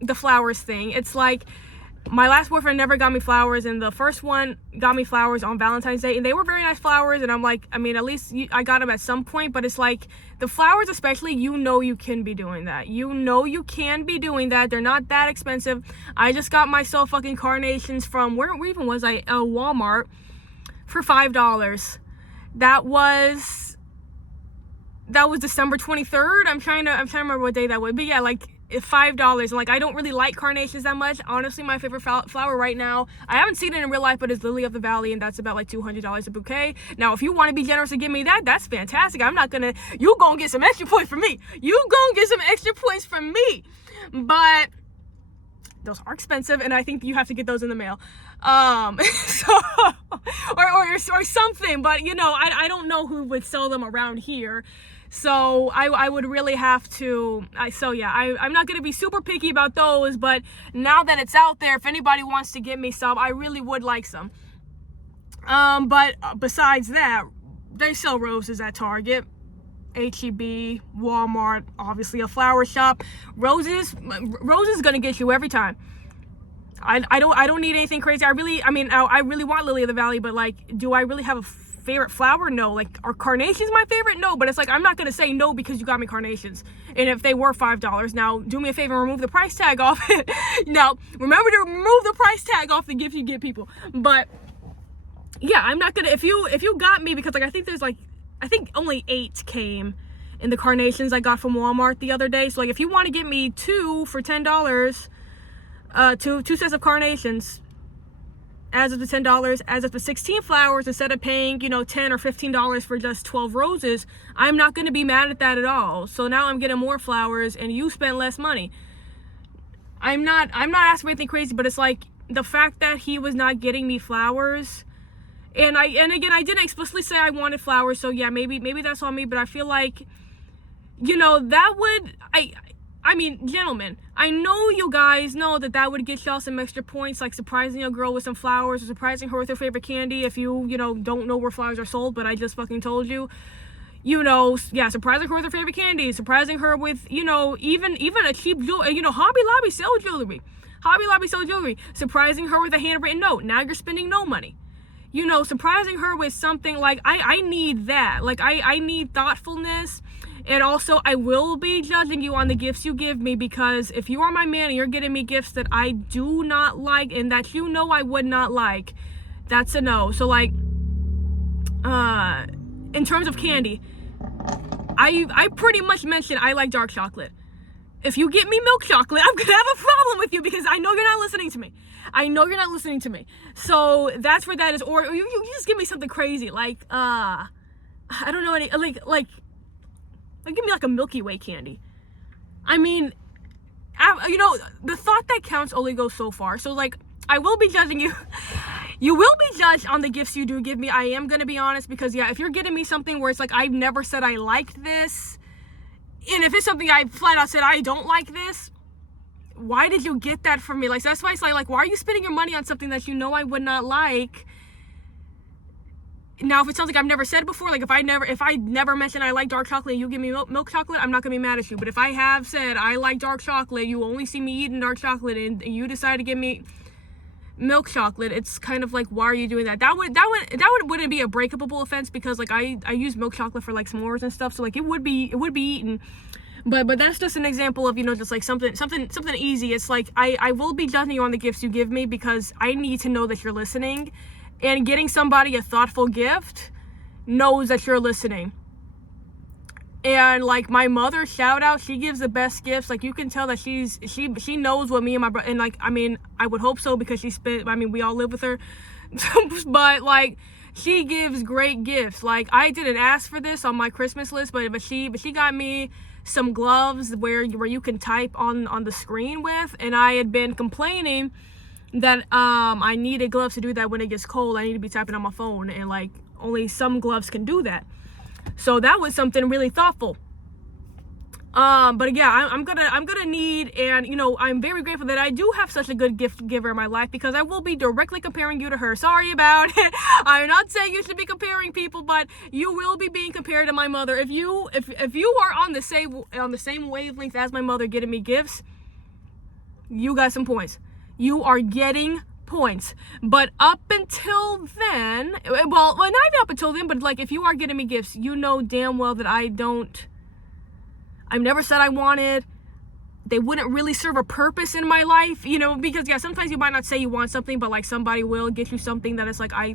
the flowers thing, it's like, my last boyfriend never got me flowers, and the first one got me flowers on Valentine's Day, and they were very nice flowers, and I'm like, I mean, at least I got them at some point, but it's like, the flowers especially, you can be doing that. You can be doing that. They're not that expensive. I just got myself fucking carnations from, where even was I? Walmart, for $5. That was December 23rd. I'm trying to remember what day that was, but yeah, like, $5. And like, I don't really like carnations that much. Honestly, my favorite flower right now, I haven't seen it in real life, but it's lily of the valley, and that's about like $200 a bouquet. Now, if you want to be generous and give me that, that's fantastic. I'm not gonna, you gonna get some extra points from me. But those are expensive, and I think you have to get those in the mail. So, or something, but you know, I don't know who would sell them around here. So I would really have to, I'm not going to be super picky about those, but now that it's out there, if anybody wants to get me some, I really would like some. But besides that, they sell roses at Target, H-E-B, Walmart, obviously a flower shop. Roses is going to get you every time. I don't need anything crazy. I really want Lily of the Valley, but like, do I really have a favorite flower? No. Like, are carnations my favorite? No. But it's like, I'm not gonna say no because you got me carnations, and if they were $5, now do me a favor and remove the price tag off it. Now remember to remove the price tag off the gift you get people. But yeah, I'm not gonna, if you got me, because like I think only 8 came in the carnations I got from Walmart the other day. So like, if you want to get me 2 for $10, two sets of carnations, as of the $10, as of the 16 flowers, instead of paying, you know, $10 or $15 for just 12 roses, I'm not going to be mad at that at all. So now I'm getting more flowers and you spent less money. I'm not asking for anything crazy, but it's like the fact that he was not getting me flowers, and again, I didn't explicitly say I wanted flowers, so yeah, maybe that's on me, but I feel like, you know, that would, I mean, gentlemen, I know you guys know that would get y'all some extra points, like surprising a girl with some flowers, or surprising her with her favorite candy, if you know, don't know where flowers are sold, but I just fucking told you. You know, yeah, surprising her with her favorite candy, surprising her with, you know, even a cheap jewelry, you know, Hobby Lobby sell jewelry. Surprising her with a handwritten note. Now you're spending no money. You know, surprising her with something like, I need that. Like, I need thoughtfulness. And also, I will be judging you on the gifts you give me, because if you are my man and you're getting me gifts that I do not like and that you know I would not like, that's a no. So like, in terms of candy, I pretty much mentioned I like dark chocolate. If you get me milk chocolate, I'm gonna have a problem with you, because I know you're not listening to me. So that's where that is. Or you just give me something crazy, like, I don't know, any, like give me like a Milky Way candy. I mean, you know, the thought that counts only goes so far. So like, I will be judging you. You will be judged on the gifts you do give me. I am going to be honest, because yeah, if you're getting me something where it's like, I've never said I liked this, and if it's something I flat out said I don't like this, why did you get that from me? Like, that's why it's like, why are you spending your money on something that you know I would not like? Now, if it's something I've never said before, like if I never mentioned I like dark chocolate and you give me milk chocolate, I'm not gonna be mad at you. But if I have said I like dark chocolate, you only see me eating dark chocolate, and you decide to give me milk chocolate, it's kind of like, why are you doing that? That wouldn't be a breakable offense, because like I use milk chocolate for like s'mores and stuff, so like it would be eaten. But that's just an example of, you know, just like something easy. It's like, I will be judging you on the gifts you give me, because I need to know that you're listening. And getting somebody a thoughtful gift knows that you're listening. And like my mother, shout out, she gives the best gifts. Like, you can tell that she knows what me and my brother, and like, I mean, I would hope so, because we all live with her. But like, she gives great gifts. Like, I didn't ask for this on my Christmas list, but she got me some gloves where you can type on the screen with, and I had been complaining that I needed gloves to do that when it gets cold. I need to be typing on my phone, and like, only some gloves can do that. So that was something really thoughtful. But yeah, I'm gonna need, and you know, I'm very grateful that I do have such a good gift giver in my life, because I will be directly comparing you to her. Sorry about it. I'm not saying you should be comparing people, but you will be being compared to my mother. If you are on the same wavelength as my mother getting me gifts, you got some points. You are getting points. But up until then, well, not even up until then, but like, if you are getting me gifts, you know damn well that I've never said I wanted. They wouldn't really serve a purpose in my life, you know, because yeah, sometimes you might not say you want something, but like, somebody will get you something that is like, I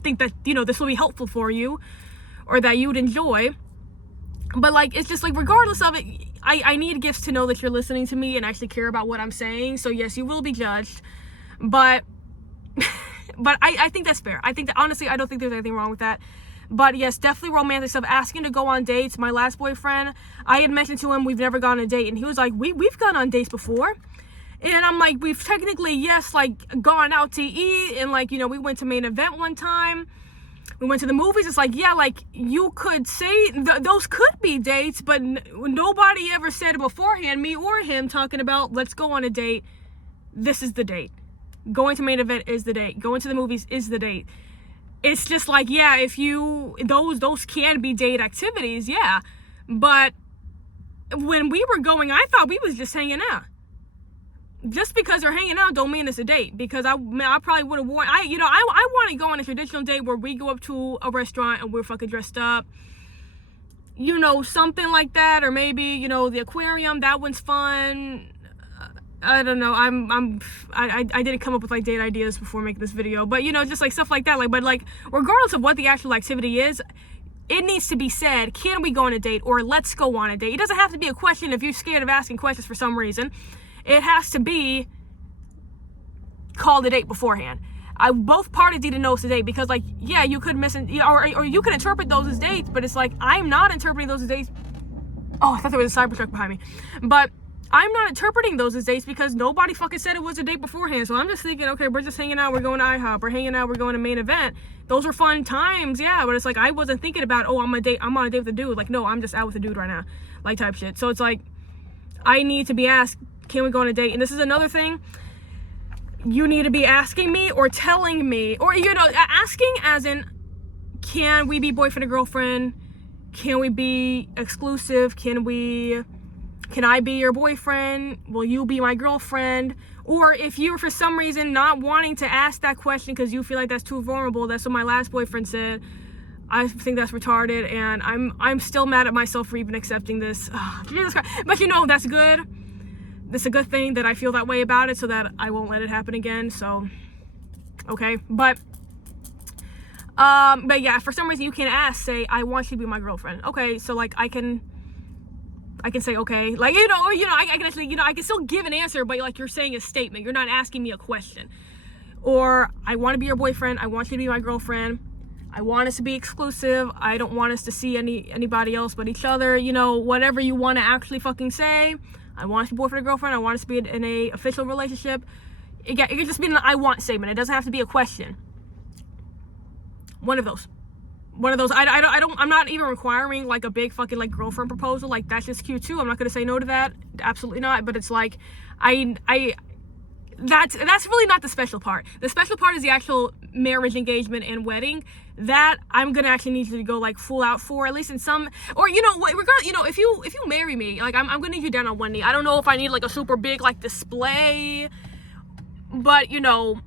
think that, you know, this will be helpful for you, or that you would enjoy. But like, it's just like, regardless of it, I need gifts to know that you're listening to me and actually care about what I'm saying. So yes, you will be judged, but I think that's fair. I think that, honestly, I don't think there's anything wrong with that. But yes, definitely romantic stuff. Asking to go on dates. My last boyfriend, I had mentioned to him we've never gone on a date, and he was like, we've gone on dates before. And I'm like, we've technically, yes, like, gone out to eat, and, like, you know, we went to Main Event one time. We went to the movies. It's like, yeah, like, you could say those could be dates, but nobody ever said it beforehand, me or him, talking about, let's go on a date. This is the date. Going to Main Event is the date. Going to the movies is the date. It's just like, yeah, if you, those can be date activities, yeah. But when we were going, I thought we was just hanging out. Just because they're hanging out don't mean it's a date, because I probably would have worn, I want to go on a traditional date where we go up to a restaurant and we're fucking dressed up, you know, something like that. Or maybe, you know, the aquarium, that one's fun. I don't know, I didn't come up with, like, date ideas before making this video, but, you know, just, like, stuff like that. Like, but, like, regardless of what the actual activity is, it needs to be said, can we go on a date, or let's go on a date. It doesn't have to be a question if you're scared of asking questions for some reason. It has to be called a date beforehand. Both parties need to know it's a date, because, like, yeah, you could or you could interpret those as dates, but it's like, I'm not interpreting those as dates. Oh, I thought there was a Cybertruck behind me. But I'm not interpreting those as dates because nobody fucking said it was a date beforehand. So I'm just thinking, okay, we're just hanging out, we're going to IHOP, we're hanging out, we're going to Main Event. Those are fun times, yeah, but it's like, I wasn't thinking about, oh, I'm on a date with a dude. Like, no, I'm just out with a dude right now, like, type shit. So it's like, I need to be asked, can we go on a date? And this is another thing. You need to be asking me or telling me, or, you know, asking as in, can we be boyfriend and girlfriend? Can we be exclusive? Can I be your boyfriend? Will you be my girlfriend? Or if you're for some reason not wanting to ask that question because you feel like that's too vulnerable, that's what my last boyfriend said. I think that's retarded, and I'm still mad at myself for even accepting this. Oh, Jesus Christ. But, you know, that's good. It's a good thing that I feel that way about it, so that I won't let it happen again. So, okay. But yeah, for some reason you can't say, I want you to be my girlfriend. Okay, so, like, I can say, okay, like, I can actually, I can still give an answer, but, like, you're saying a statement. You're not asking me a question. Or, I want to be your boyfriend. I want you to be my girlfriend. I want us to be exclusive. I don't want us to see anybody else but each other. You know, whatever you want to actually fucking say. I want us to be boyfriend or girlfriend. I want us to be in a official relationship. It can just be an I want statement. It doesn't have to be a question. One of those. I'm not even requiring, like, a big fucking, like, girlfriend proposal. Like, that's just cute too. I'm not gonna say no to that. Absolutely not. But it's like, that's really not the special part. The special part is the actual marriage, engagement, and wedding. That I'm gonna actually need you to go, like, full out for, at least in some, or, you know what, regardless, you know, if you marry me, like, I'm gonna need you down on one knee. I don't know if I need, like, a super big, like, display, but, you know,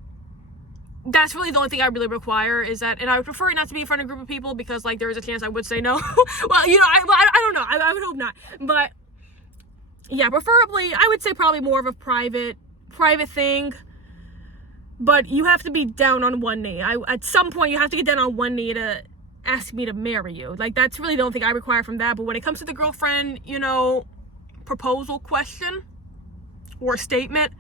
that's really the only thing I really require, is that, and I would prefer it not to be in front of a group of people, because, like, there is a chance I would say no. Well, you know, I don't know, I would hope not, but yeah, preferably, I would say probably more of a private thing, but you have to be down on one knee. At some point, you have to get down on one knee to ask me to marry you. Like, that's really the only thing I require from that. But when it comes to the girlfriend, you know, proposal question or statement,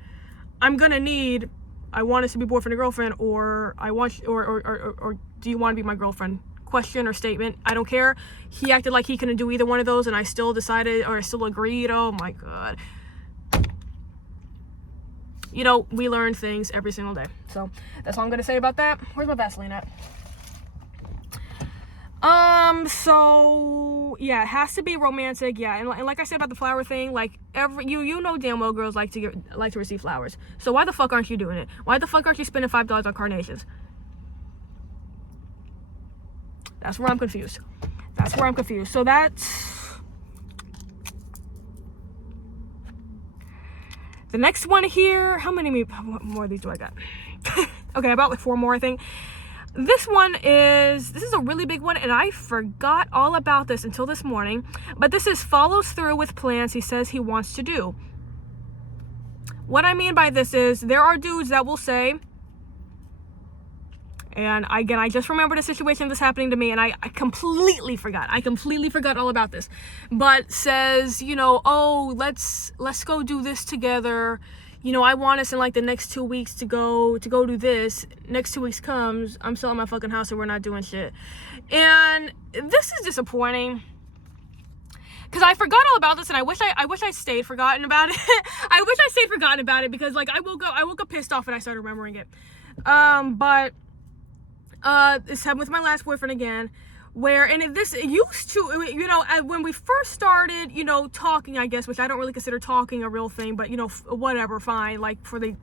I'm gonna need, I want us to be boyfriend or girlfriend, or I want, or do you want to be my girlfriend? Question or statement. I don't care. He acted like he couldn't do either one of those, and I still decided, or I still agreed. Oh my God. You know, we learn things every single day. So that's all I'm gonna say about that. Where's my Vaseline at? So yeah, it has to be romantic. Yeah, and like I said about the flower thing, like, you know damn well girls like to receive flowers. So why the fuck aren't you doing it? Why the fuck aren't you spending $5 on carnations? That's where I'm confused. So that's the next one here. How many more of these do I got? Okay, about like 4 more, I think. This is a really big one, and I forgot all about this until this morning. But this is follows through with plans he says he wants to do. What I mean by this is, there are dudes that will say, and again, I just remembered a situation that's happening to me, and I completely forgot. All about this. But says, you know, oh, let's go do this together. You know, I want us in, like, the next 2 weeks to go do this. Next 2 weeks comes, I'm selling my fucking house and we're not doing shit. And this is disappointing, because I forgot all about this, and I wish I stayed forgotten about it. I wish I stayed forgotten about it, because like I woke up pissed off and I started remembering it. But this happened with my last boyfriend again, where, and this used to, you know, when we first started, you know, talking, I guess, which I don't really consider talking a real thing, but you know, whatever, fine, like for the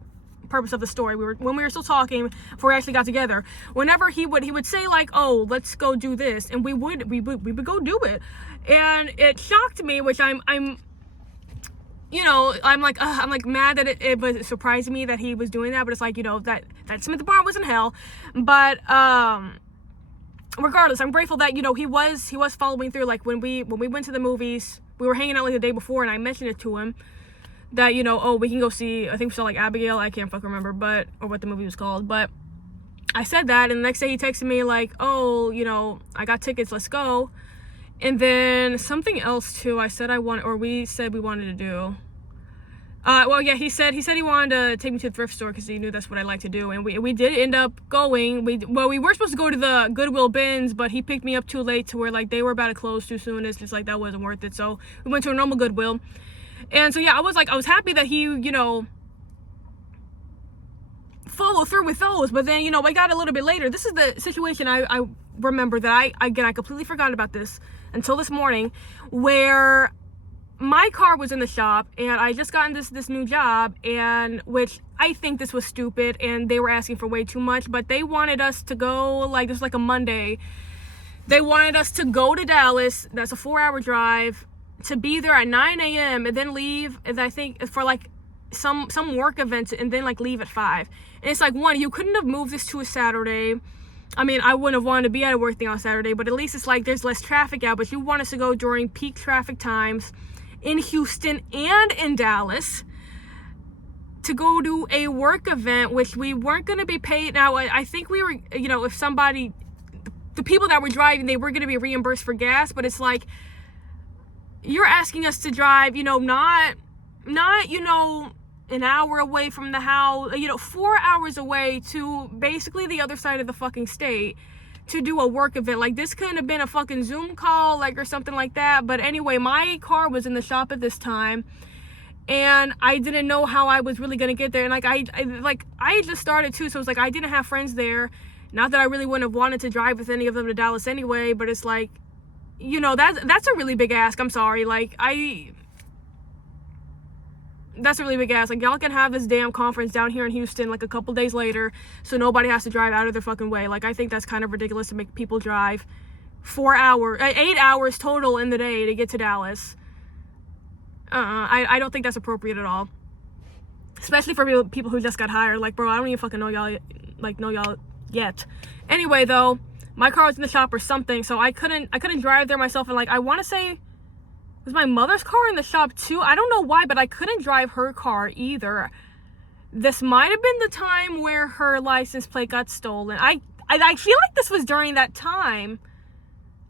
purpose of the story, when we were still talking before we actually got together, whenever he would say like, oh, let's go do this, and we would go do it, and it shocked me, which I'm you know, I'm like mad that it was surprising me that he was doing that, but it's like, you know, that Samantha Bar was in hell, but regardless, I'm grateful that, you know, he was following through. Like when we went to the movies, we were hanging out like the day before, and I mentioned it to him that, you know, oh, we can go see, I think we saw like Abigail, I can't fucking remember, but, or what the movie was called, but I said that, and the next day he texted me like, oh, you know, I got tickets, let's go. And then something else too, we said we wanted to do. Well, yeah, he said he wanted to take me to the thrift store because he knew that's what I like to do, and we did end up going. We were supposed to go to the Goodwill bins, but he picked me up too late to where like they were about to close too soon. It's just like that wasn't worth it, so we went to a normal Goodwill. And so yeah, I was happy that he, you know, followed through with those. But then, you know, I got a little bit later. This is the situation I remember that I completely forgot about this until this morning, where my car was in the shop, and I just gotten this new job, and which I think this was stupid, and they were asking for way too much, but they wanted us to go, like, this was like a Monday, they wanted us to go to Dallas, that's a 4-hour drive, to be there at 9 a.m. and then leave, and I think for like some work event, and then like leave at 5. And it's like, one, you couldn't have moved this to a Saturday. I mean, I wouldn't have wanted to be at a work thing on Saturday, but at least it's like there's less traffic out, but you want us to go during peak traffic times in Houston and in Dallas to go to a work event, which we weren't going to be paid. Now, I think we were, you know, if somebody, the people that were driving, they were going to be reimbursed for gas, but it's like, you're asking us to drive, you know, not, you know, an hour away from the house, you know, 4 hours away to basically the other side of the fucking state to do a work event. Like, this couldn't have been a fucking Zoom call, like, or something like that. But anyway, my car was in the shop at this time, and I didn't know how I was really gonna get there. And like, I just started too, so it's like I didn't have friends there. Not that I really wouldn't have wanted to drive with any of them to Dallas anyway, but it's like, you know, that's a really big ask. I'm sorry, like, that's a really big ask. Like, y'all can have this damn conference down here in Houston like a couple days later, so nobody has to drive out of their fucking way. Like, I think that's kind of ridiculous to make people drive 8 hours total in the day to get to Dallas. I don't think that's appropriate at all, especially for people who just got hired. Like, bro, I don't even fucking know y'all yet. Anyway, though, my car was in the shop or something, so I couldn't drive there myself. And like, I want to say, was my mother's car in the shop too? I don't know why, but I couldn't drive her car either. This might have been the time where her license plate got stolen. I feel like this was during that time.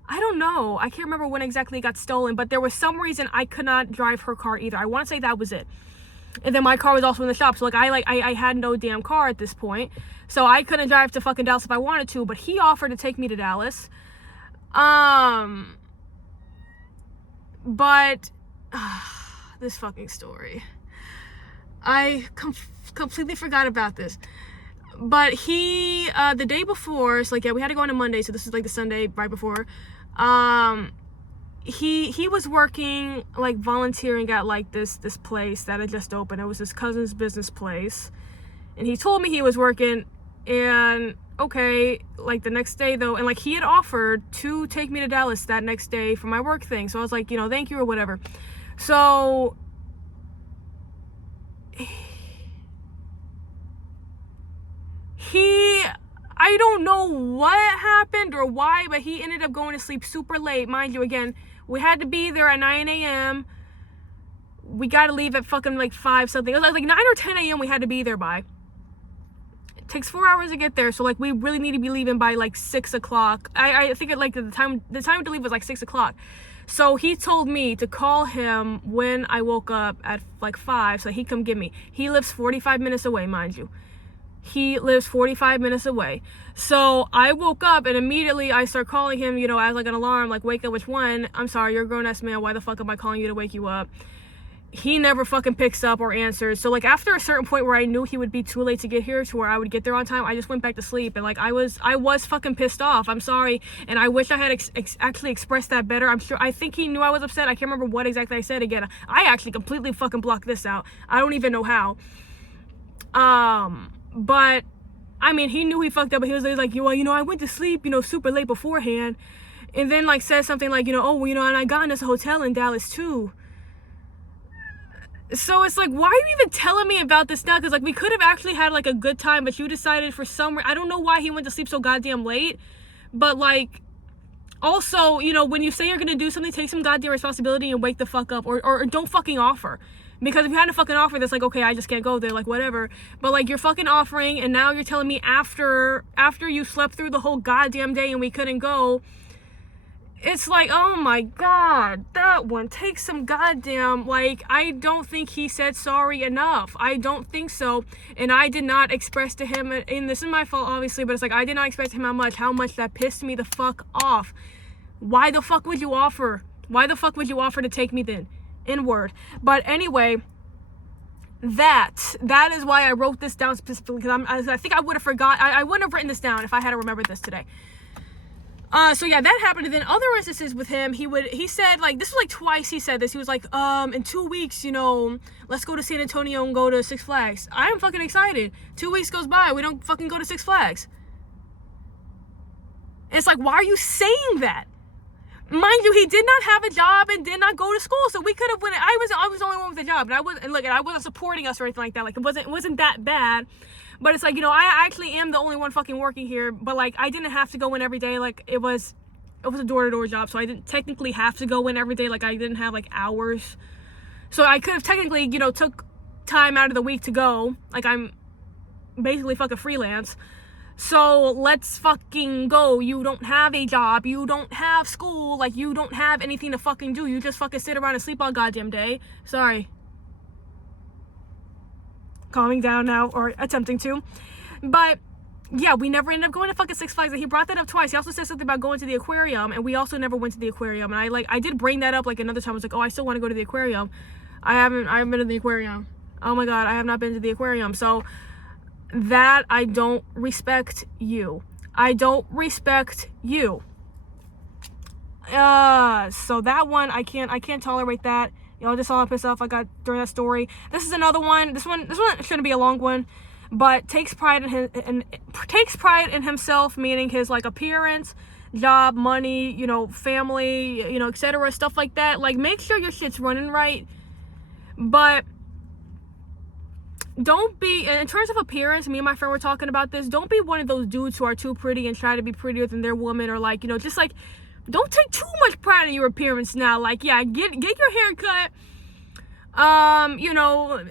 I don't know. I can't remember when exactly it got stolen, but there was some reason I could not drive her car either. I want to say that was it. And then my car was also in the shop, so like I had no damn car at this point, so I couldn't drive to fucking Dallas if I wanted to. But he offered to take me to Dallas. But this fucking story, I completely forgot about this. But he, the day before, so like, yeah, we had to go on a Monday, so this is like the Sunday right before. He was working, like, volunteering at like this place that had just opened. It was his cousin's business place, and he told me he was working. And okay, like, the next day though, and like, he had offered to take me to Dallas that next day for my work thing, so I was like, you know, thank you or whatever. So I don't know what happened or why, but he ended up going to sleep super late. Mind you, again, we had to be there at 9 a.m. We got to leave at fucking like 5 something. It was like 9 or 10 a.m. we had to be there by. It takes 4 hours to get there, so like, we really need to be leaving by like 6 o'clock. I think it, like, the time to leave was like 6 o'clock. So he told me to call him when I woke up at like 5, so he'd come get me. He lives 45 minutes away, mind you. He lives 45 minutes away. So I woke up and immediately I start calling him, you know, as like an alarm, like, wake up, which one? I'm sorry, you're a grown-ass man. Why the fuck am I calling you to wake you up? He never fucking picks up or answers. So like after a certain point where I knew he would be too late to get here to where I would get there on time, I just went back to sleep. And like I was fucking pissed off. I'm sorry, and I wish I had actually expressed that better. I think he knew I was upset. I can't remember what exactly I said. Again, I actually completely fucking blocked this out. I don't even know how. But I mean, he knew he fucked up, but he was like, well, you know, I went to sleep, you know, super late beforehand, and then like says something like, you know, oh, well, you know, and I got in this hotel in Dallas too. So it's like, why are you even telling me about this now? Because like we could have actually had like a good time, but you decided for some I don't know why he went to sleep so goddamn late. But like, also, you know, when you say you're gonna do something, take some goddamn responsibility and wake the fuck up, or don't fucking offer. Because if you hadn't fucking offered this, like, okay, I just can't go there, like, whatever. But like, you're fucking offering, and now you're telling me after you slept through the whole goddamn day and we couldn't go. It's like, oh my god, that one takes some goddamn, like, I don't think he said sorry enough. I don't think so. And I did not express to him, and this is my fault obviously, but it's like, I did not express to him how much that pissed me the fuck off. Why the fuck would you offer? Why the fuck would you offer to take me then? Inward. But anyway, that is why I wrote this down specifically, because I think I would have forgot. I wouldn't have written this down if I had remembered this today. So yeah, that happened. And then other instances with him, he said, like, this was like twice he said this. He was like, in 2 weeks, you know, let's go to San Antonio and go to Six Flags. I am fucking excited. 2 weeks goes by, we don't fucking go to Six Flags. It's like, why are you saying that? Mind you, he did not have a job and did not go to school, so we could have went. I was the only one with a job, and I wasn't supporting us or anything like that. Like, it wasn't that bad. But it's like, you know, I actually am the only one fucking working here, but like, I didn't have to go in every day. Like, it was a door-to-door job, so I didn't technically have to go in every day. Like, I didn't have like hours, so I could have technically, you know, took time out of the week to go. Like, I'm basically fucking freelance, so let's fucking go. You don't have a job, you don't have school, like, you don't have anything to fucking do. You just fucking sit around and sleep all goddamn day. Sorry. Calming down now, or attempting to. But yeah, we never ended up going to fucking Six Flags. He brought that up twice. He also said something about going to the aquarium, and we also never went to the aquarium. And I did bring that up like another time. I was like, oh, I still want to go to the aquarium. I haven't been to the aquarium. Oh my god, I have not been to the aquarium. So that, I don't respect you. I don't respect you. So that one, I can't tolerate that. Y'all just saw how pissed off I got during that story. This is another one. This one shouldn't be a long one, but takes pride in himself, meaning his like appearance, job, money, you know, family, you know, etc., stuff like that. Like, make sure your shit's running right, but don't be, in terms of appearance, me and my friend were talking about this, don't be one of those dudes who are too pretty and try to be prettier than their woman, or like, you know, just like, don't take too much pride in your appearance now. Like, yeah, get your hair cut, you know,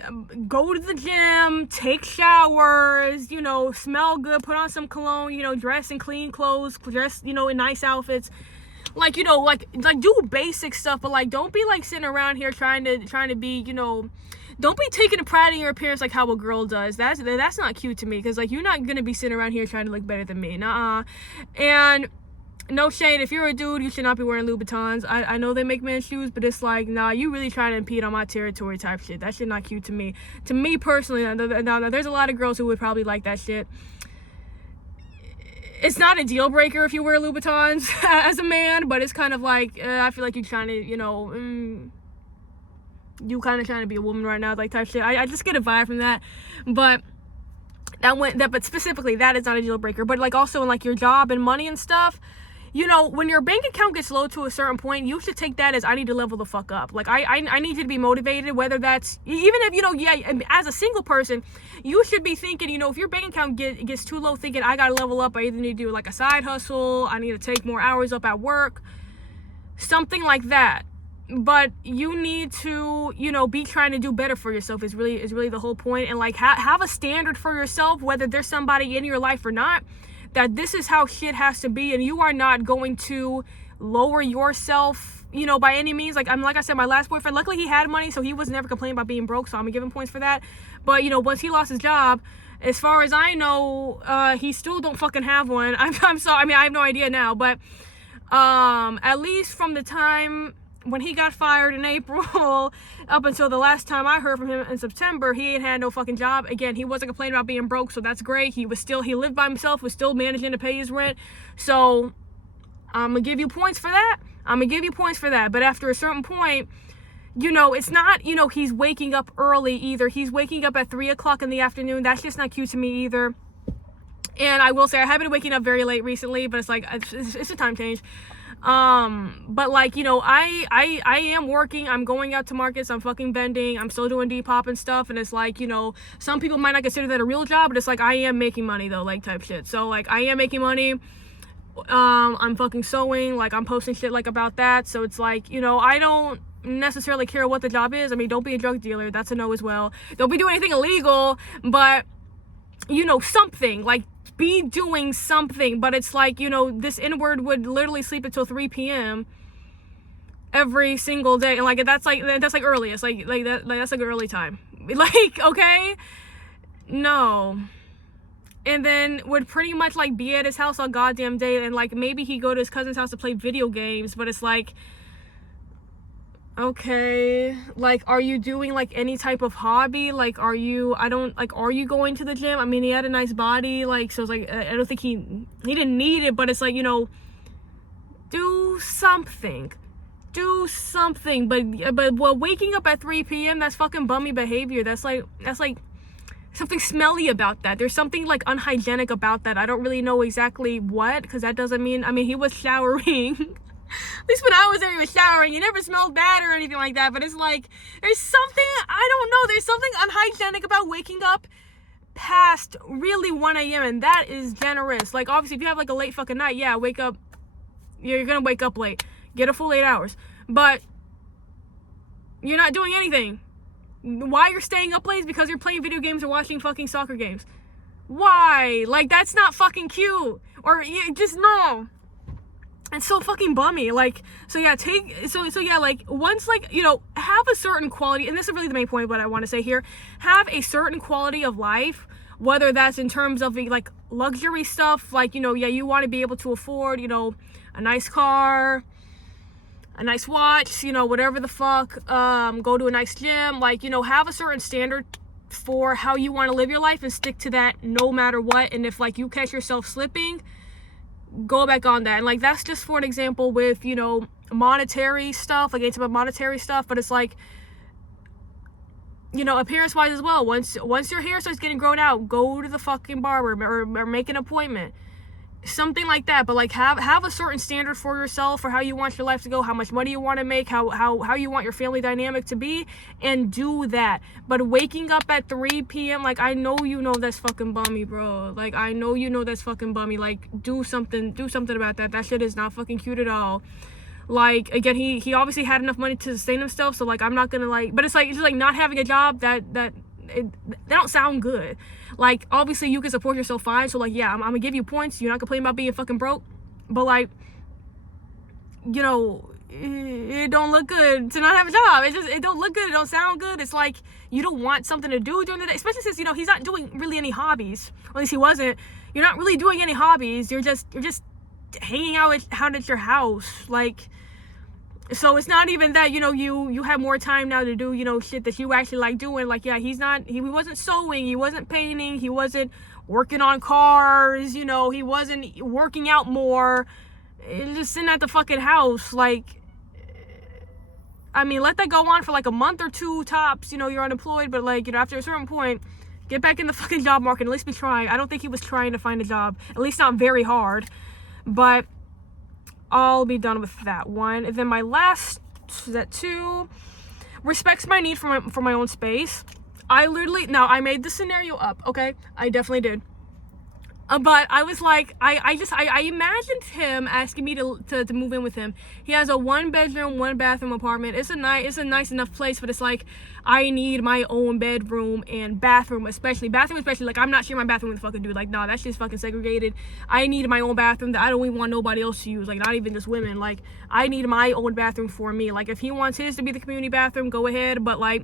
go to the gym, take showers, you know, smell good, put on some cologne, you know, dress in clean clothes, dress, you know, in nice outfits. Like, you know, like do basic stuff, but like, don't be like sitting around here trying to be, you know, don't be taking a pride in your appearance like how a girl does. That's not cute to me, because like, you're not gonna be sitting around here trying to look better than me. Nuh-uh. And no shade, if you're a dude, you should not be wearing Louboutins. I know they make men's shoes, but it's like, nah, you really trying to impede on my territory type shit. That shit not cute to me. To me personally, now there's a lot of girls who would probably like that shit. It's not a deal breaker if you wear Louboutins as a man, but it's kind of like, I feel like you're trying to, you know, you kind of trying to be a woman right now, like type shit. I just get a vibe from that, but but specifically, that is not a deal breaker. But like, also in like your job and money and stuff, you know, when your bank account gets low to a certain point, you should take that as, I need to level the fuck up. Like, I need you to be motivated, whether that's, even if, you know, yeah, as a single person, you should be thinking, you know, if your bank account gets too low, thinking, I gotta level up, I either need to do like a side hustle, I need to take more hours up at work, something like that. But you need to, you know, be trying to do better for yourself is really the whole point. And like, have a standard for yourself, whether there's somebody in your life or not, that this is how shit has to be, and you are not going to lower yourself, you know, by any means. Like I said, my last boyfriend, luckily he had money, so he was never complaining about being broke, so I'm gonna give him points for that. But you know, once he lost his job, As far as I know, he still don't fucking have one. I'm sorry. I mean, I have no idea now, but at least from the time when he got fired in April up until the last time I heard from him in September, he ain't had no fucking job. Again, he wasn't complaining about being broke, so that's great. He lived by himself, was still managing to pay his rent. So I'm gonna give you points for that. But after a certain point, you know, it's not, you know, he's waking up early either. He's waking up at 3 o'clock in the afternoon. That's just not cute to me either. And I will say, I have been waking up very late recently, but it's like, it's a time change. But like, you know, I am working. I'm going out to markets. I'm fucking vending. I'm still doing Depop and stuff. And it's like, you know, some people might not consider that a real job, but it's like, I am making money though, like type shit. So like, I am making money. I'm fucking sewing. Like, I'm posting shit like about that. So it's like, you know, I don't necessarily care what the job is. I mean, don't be a drug dealer. That's a no as well. Don't be doing anything illegal, but you know, something like, be doing something. But it's like, you know, this N-word would literally sleep until 3 p.m. every single day, and like that's like earliest, like that's like early time, like, okay, no. And then would pretty much like be at his house all goddamn day, and like maybe he'd go to his cousin's house to play video games, but it's like, okay, like, are you doing like any type of hobby? Like, are you going to the gym? I mean, he had a nice body, like, so it's like, I don't think he didn't need it, but it's like, you know, do something. But well, waking up at 3 p.m., that's fucking bummy behavior. That's like something smelly about that. There's something like unhygienic about that. I don't really know exactly what, because that doesn't mean, I mean, he was showering. At least when I was there, he was showering. He never smelled bad or anything like that. But it's like, there's something, I don't know, there's something unhygienic about waking up past really 1 a.m. and that is generous. Like, obviously, if you have like a late fucking night, yeah, wake up. You're gonna wake up late. Get a full 8 hours. But you're not doing anything. Why you're staying up late is because you're playing video games or watching fucking soccer games. Why? Like, that's not fucking cute. Or just no. It's so fucking bummy. Like, so yeah, so yeah, like, once, like, you know, have a certain quality, and this is really the main point of what I want to say here, have a certain quality of life, whether that's in terms of like luxury stuff, like, you know, yeah, you want to be able to afford, you know, a nice car, a nice watch, you know, whatever the fuck, go to a nice gym, like, you know, have a certain standard for how you want to live your life and stick to that no matter what. And if like you catch yourself slipping, go back on that. And like, that's just for an example with, you know, monetary stuff, like it's about monetary stuff, but it's like, you know, appearance wise as well. Once your hair starts getting grown out, go to the fucking barber or make an appointment, something like that. But like, have a certain standard for yourself, for how you want your life to go, how much money you want to make, how you want your family dynamic to be, and do that. But waking up at 3 p.m., like, I know you know that's fucking bummy, bro. Like, I know you know that's fucking bummy. Like, do something about that. That shit is not fucking cute at all. Like, again, he obviously had enough money to sustain himself, so like, I'm not gonna like, but it's like, just like not having a job that they don't sound good. Like, obviously you can support yourself fine, so like, yeah, I'm gonna give you points. You're not complaining about being fucking broke, but like, you know, it don't look good to not have a job. It don't look good. It don't sound good. It's like, you don't want something to do during the day, especially since, you know, he's not doing really any hobbies. Or at least he wasn't. You're not really doing any hobbies. You're just hanging out at your house. Like, so it's not even that, you know, you have more time now to do, you know, shit that you actually like doing. Like, yeah, he wasn't sewing, he wasn't painting, he wasn't working on cars, you know, he wasn't working out more. He's just sitting at the fucking house. Like, I mean, let that go on for like a month or two tops, you know, you're unemployed, but like, you know, after a certain point, get back in the fucking job market, at least be trying. I don't think he was trying to find a job, at least not very hard, but I'll be done with that one. And then my last, that 2, respects my need for my own space. I I made this scenario up, okay? I definitely did. But I was like, I imagined him asking me to move in with him. He has a 1-bedroom, 1-bathroom apartment. It's a nice enough place, but it's like, I need my own bedroom and bathroom especially. Like, I'm not sharing my bathroom with the fucking dude. Like, nah, that shit's fucking segregated. I need my own bathroom that I don't even want nobody else to use. Like, not even just women. Like, I need my own bathroom for me. Like, if he wants his to be the community bathroom, go ahead. But like,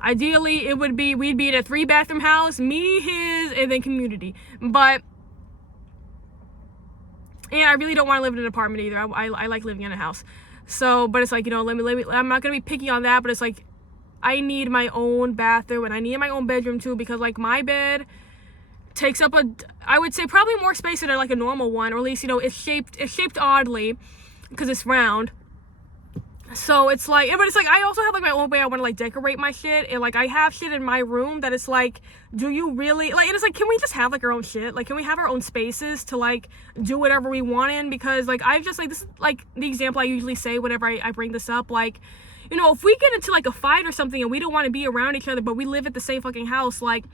Ideally, we'd be in a 3-bathroom house, me, his, and then community. But and I really don't want to live in an apartment either. I like living in a house. So, but it's like, you know, let me, I'm not gonna be picky on that, but it's like, I need my own bathroom and I need my own bedroom too, because like my bed takes up I would say probably more space than like a normal one, or at least, you know, it's shaped oddly because it's round. So it's like, but it's like, I also have like my own way I want to like decorate my shit, and like I have shit in my room that it's like, do you really like, and it's like, can we just have like our own shit? Like, can we have our own spaces to like do whatever we want in? Because like, I just like, this is like the example I usually say whenever I bring this up, like, you know, if we get into like a fight or something and we don't want to be around each other, but we live at the same fucking house, like,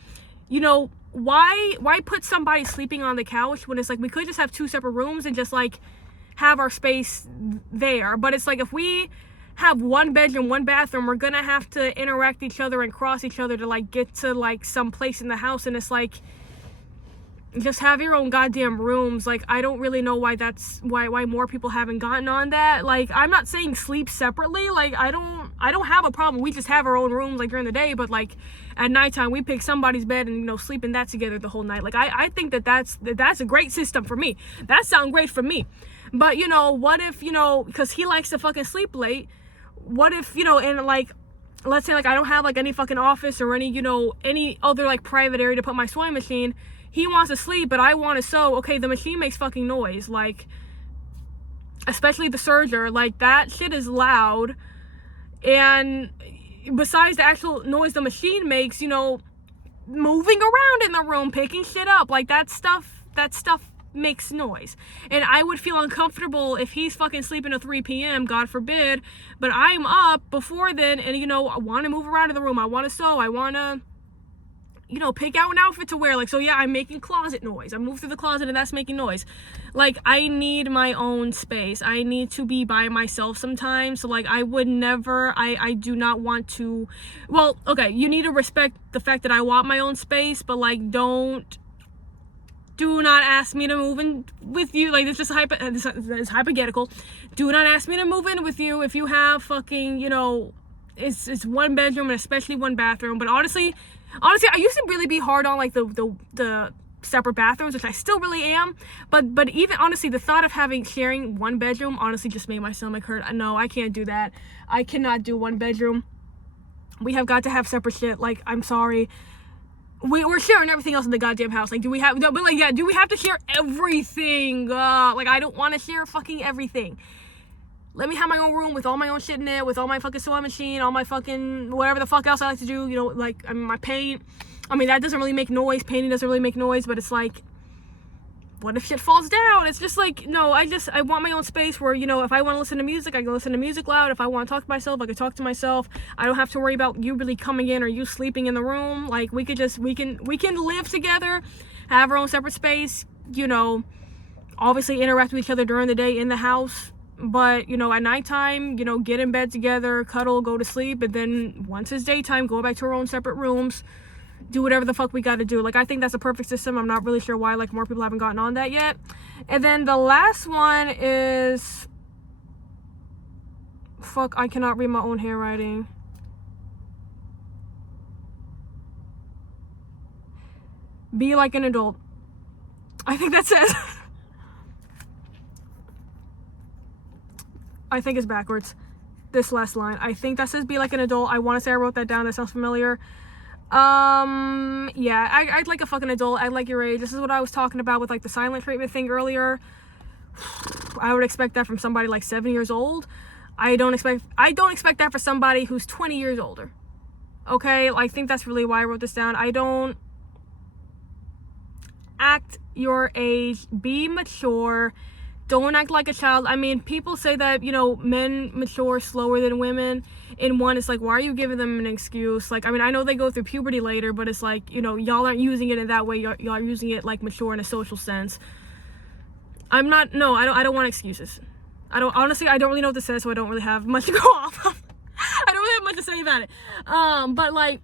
you know, why put somebody sleeping on the couch when it's like, we could just have 2 separate rooms and just like have our space there. But it's like, if we have 1 bedroom, 1 bathroom, we're gonna have to interact each other and cross each other to like get to like some place in the house, and it's like, just have your own goddamn rooms. Like, I don't really know why why more people haven't gotten on that. Like, I'm not saying sleep separately, like I don't have a problem, we just have our own rooms like during the day, but like at nighttime we pick somebody's bed and, you know, sleep in that together the whole night. Like, I think that's a great system for me. That sounds great for me. But, you know, what if, you know, because he likes to fucking sleep late, what if, you know, and like, let's say like I don't have like any fucking office or any, you know, any other like private area to put my sewing machine. He wants to sleep, but I want to sew. Okay, the machine makes fucking noise, like, especially the serger, like that shit is loud. And besides the actual noise the machine makes, you know, moving around in the room, picking shit up, like that stuff makes noise. And I would feel uncomfortable if he's fucking sleeping at 3 p.m, God forbid, but I'm up before then, and, you know, I want to move around in the room, I want to sew, I want to, you know, pick out an outfit to wear. Like, so yeah, I'm making closet noise. I move through the closet and that's making noise. Like, I need my own space. I need to be by myself sometimes. So like, I would never, I do not want to, well, okay, you need to respect the fact that I want my own space, but like, do not ask me to move in with you. Like, it's just it's hypothetical. Do not ask me to move in with you if you have fucking, you know, it's 1 bedroom and especially 1 bathroom. But honestly, I used to really be hard on like the separate bathrooms, which I still really am. But even honestly, the thought of sharing 1 bedroom honestly just made my stomach hurt. No, I can't do that. I cannot do 1 bedroom. We have got to have separate shit. Like, I'm sorry. We're sharing everything else in the goddamn house. Like, do we have to share everything? Like, I don't want to share fucking everything. Let me have my own room with all my own shit in it, with all my fucking sewing machine, all my fucking whatever the fuck else I like to do, you know, like, I mean, my paint. I mean, that doesn't really make noise. Painting doesn't really make noise, but it's like, what if shit falls down? It's just like, no, I want my own space where, you know, if I want to listen to music, I can listen to music loud. If I want to talk to myself, I can talk to myself. I don't have to worry about you really coming in or you sleeping in the room. Like, we can live together, have our own separate space, you know, obviously interact with each other during the day in the house. But, you know, at nighttime, you know, get in bed together, cuddle, go to sleep, and then once it's daytime, go back to our own separate rooms, do whatever the fuck we gotta do. Like, I think that's a perfect system. I'm not really sure why, like, more people haven't gotten on that yet. And then the last one is, fuck, I cannot read my own handwriting. Be like an adult. I think that says I think it's backwards, this last line. I think that says be like an adult. I want to say I wrote that down. That sounds familiar. Yeah, I'd like a fucking adult. I'd like your age. This is what I was talking about with like the silent treatment thing earlier. I would expect that from somebody like 7 years old. I don't expect that for somebody who's 20 years older. Okay, I think that's really why I wrote this down. I don't act your age. Be mature. Don't act like a child. I mean, people say that, you know, men mature slower than women. In one, it's like, why are you giving them an excuse? Like, I mean, I know they go through puberty later, but it's like, you know, y'all aren't using it in that way. Y'all are using it like mature in a social sense. I don't want excuses. I don't really know what this says, so I don't really have much to go off of. I don't really have much to say about it. But like,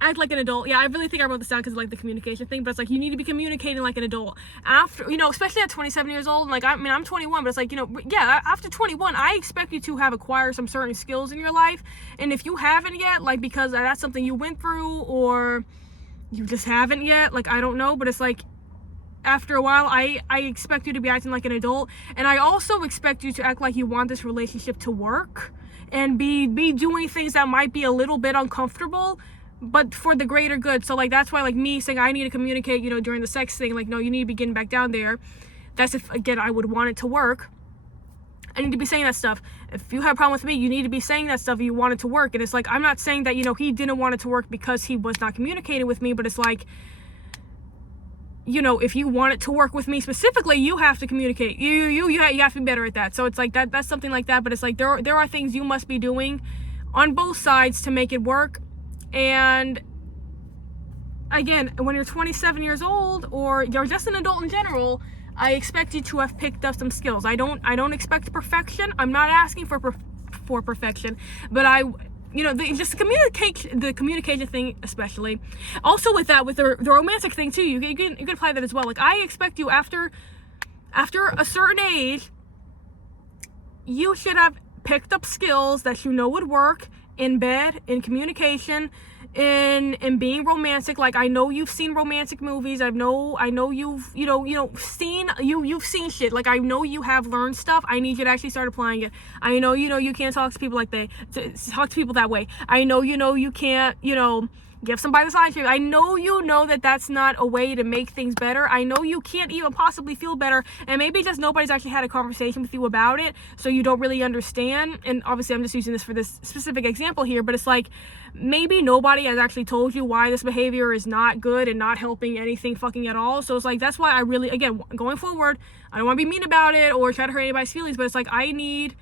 act like an adult. Yeah, I really think I wrote this down because of like the communication thing, but it's like you need to be communicating like an adult after, you know, especially at 27 years old. Like, I mean, I'm 21, but it's like, you know, yeah, after 21, I expect you to have acquired some certain skills in your life. And if you haven't yet, like, because that's something you went through, or you just haven't yet, like, I don't know, but it's like, after a while, I expect you to be acting like an adult. And I also expect you to act like you want this relationship to work, and be doing things that might be a little bit uncomfortable, but for the greater good. So like, that's why, like, me saying I need to communicate, you know, during the sex thing, like, no, you need to be getting back down there. That's if, again, I would want it to work. I need to be saying that stuff. If you have a problem with me, you need to be saying that stuff if you want it to work. And it's like, I'm not saying that, you know, he didn't want it to work because he was not communicating with me, but it's like, you know, if you want it to work with me specifically, you have to communicate. You have to be better at that. So it's like that's something like that. But it's like, there are things you must be doing on both sides to make it work. And again, when you're 27 years old, or you're just an adult in general, I expect you to have picked up some skills. I don't expect perfection. I'm not asking for perfection, but you know, just the communication thing, especially. Also with that, with the romantic thing too, you can apply that as well. Like, I expect you after a certain age, you should have picked up skills that you know would work in bed, in communication, in being romantic. Like, I know you've seen romantic movies. I know you've you've seen shit. Like, I know you have learned stuff. I need you to actually start applying it. I know you can't talk to people talk to people that way. I know you can't, give somebody the silent treatment. I know that that's not a way to make things better. I know you can't even possibly feel better, and maybe just nobody's actually had a conversation with you about it, so you don't really understand. And obviously I'm just using this for this specific example here, but it's like, maybe nobody has actually told you why this behavior is not good and not helping anything fucking at all. So it's like, that's why I really, again, going forward, I don't want to be mean about it or try to hurt anybody's feelings, but it's like, I need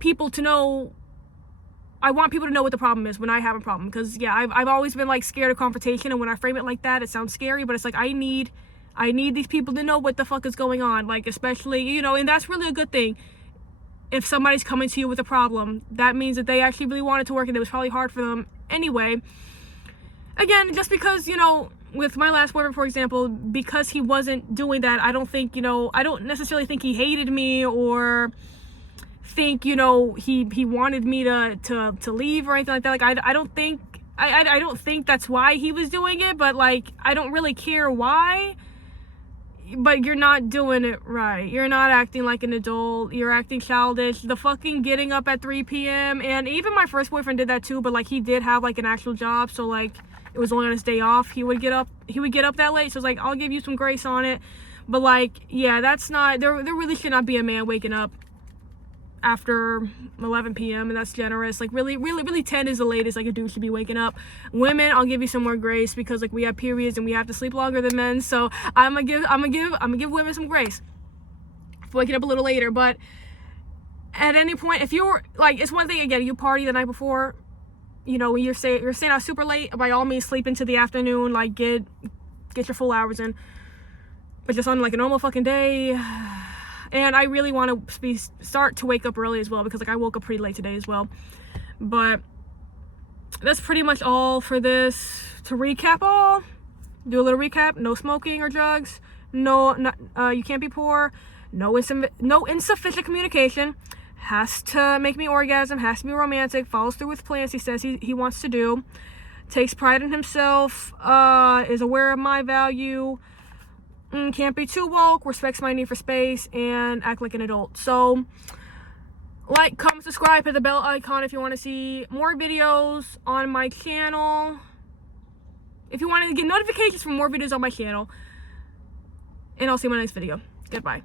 people to know. I want people to know what the problem is when I have a problem, because yeah, I've always been like scared of confrontation, and when I frame it like that, it sounds scary, but it's like, I need these people to know what the fuck is going on, like, especially, and that's really a good thing. If somebody's coming to you with a problem, that means that they actually really wanted to work, and it was probably hard for them anyway. Again, just because, with my last boyfriend, for example, because he wasn't doing that, I don't think, I don't necessarily think he hated me, or think, he wanted me to leave or anything like that. Like, I don't think that's why he was doing it, but like, I don't really care why. But you're not doing it right. You're not acting like an adult. You're acting childish. The fucking getting up at 3 p.m. And even my first boyfriend did that too, but like, he did have like an actual job, so like, it was only on his day off he would get up that late. So it's like, I'll give you some grace on it. But like, yeah, that's not, there really should not be a man waking up after 11 p.m. and that's generous. Like, really 10 is the latest like a dude should be waking up. Women, I'll give you some more grace, because like, we have periods and we have to sleep longer than men, so I'm gonna give women some grace for waking up a little later. But at any point, if you're like, it's one thing, again, you party the night before, you're staying out super late, by all means sleep into the afternoon, like get your full hours in. But just on like a normal fucking day, and I really want to start to wake up early as well, because like, I woke up pretty late today as well. But that's pretty much all for this. To recap all, do a little recap: no smoking or drugs, you can't be poor, no insufficient communication, has to make me orgasm, has to be romantic, follows through with plans he says he wants to do, takes pride in himself, is aware of my value, can't be too woke, respects my need for space, and act like an adult. So like, comment, subscribe, hit the bell icon if you want to see more videos on my channel, if you want to get notifications for more videos on my channel, and I'll see you in my next video. Goodbye.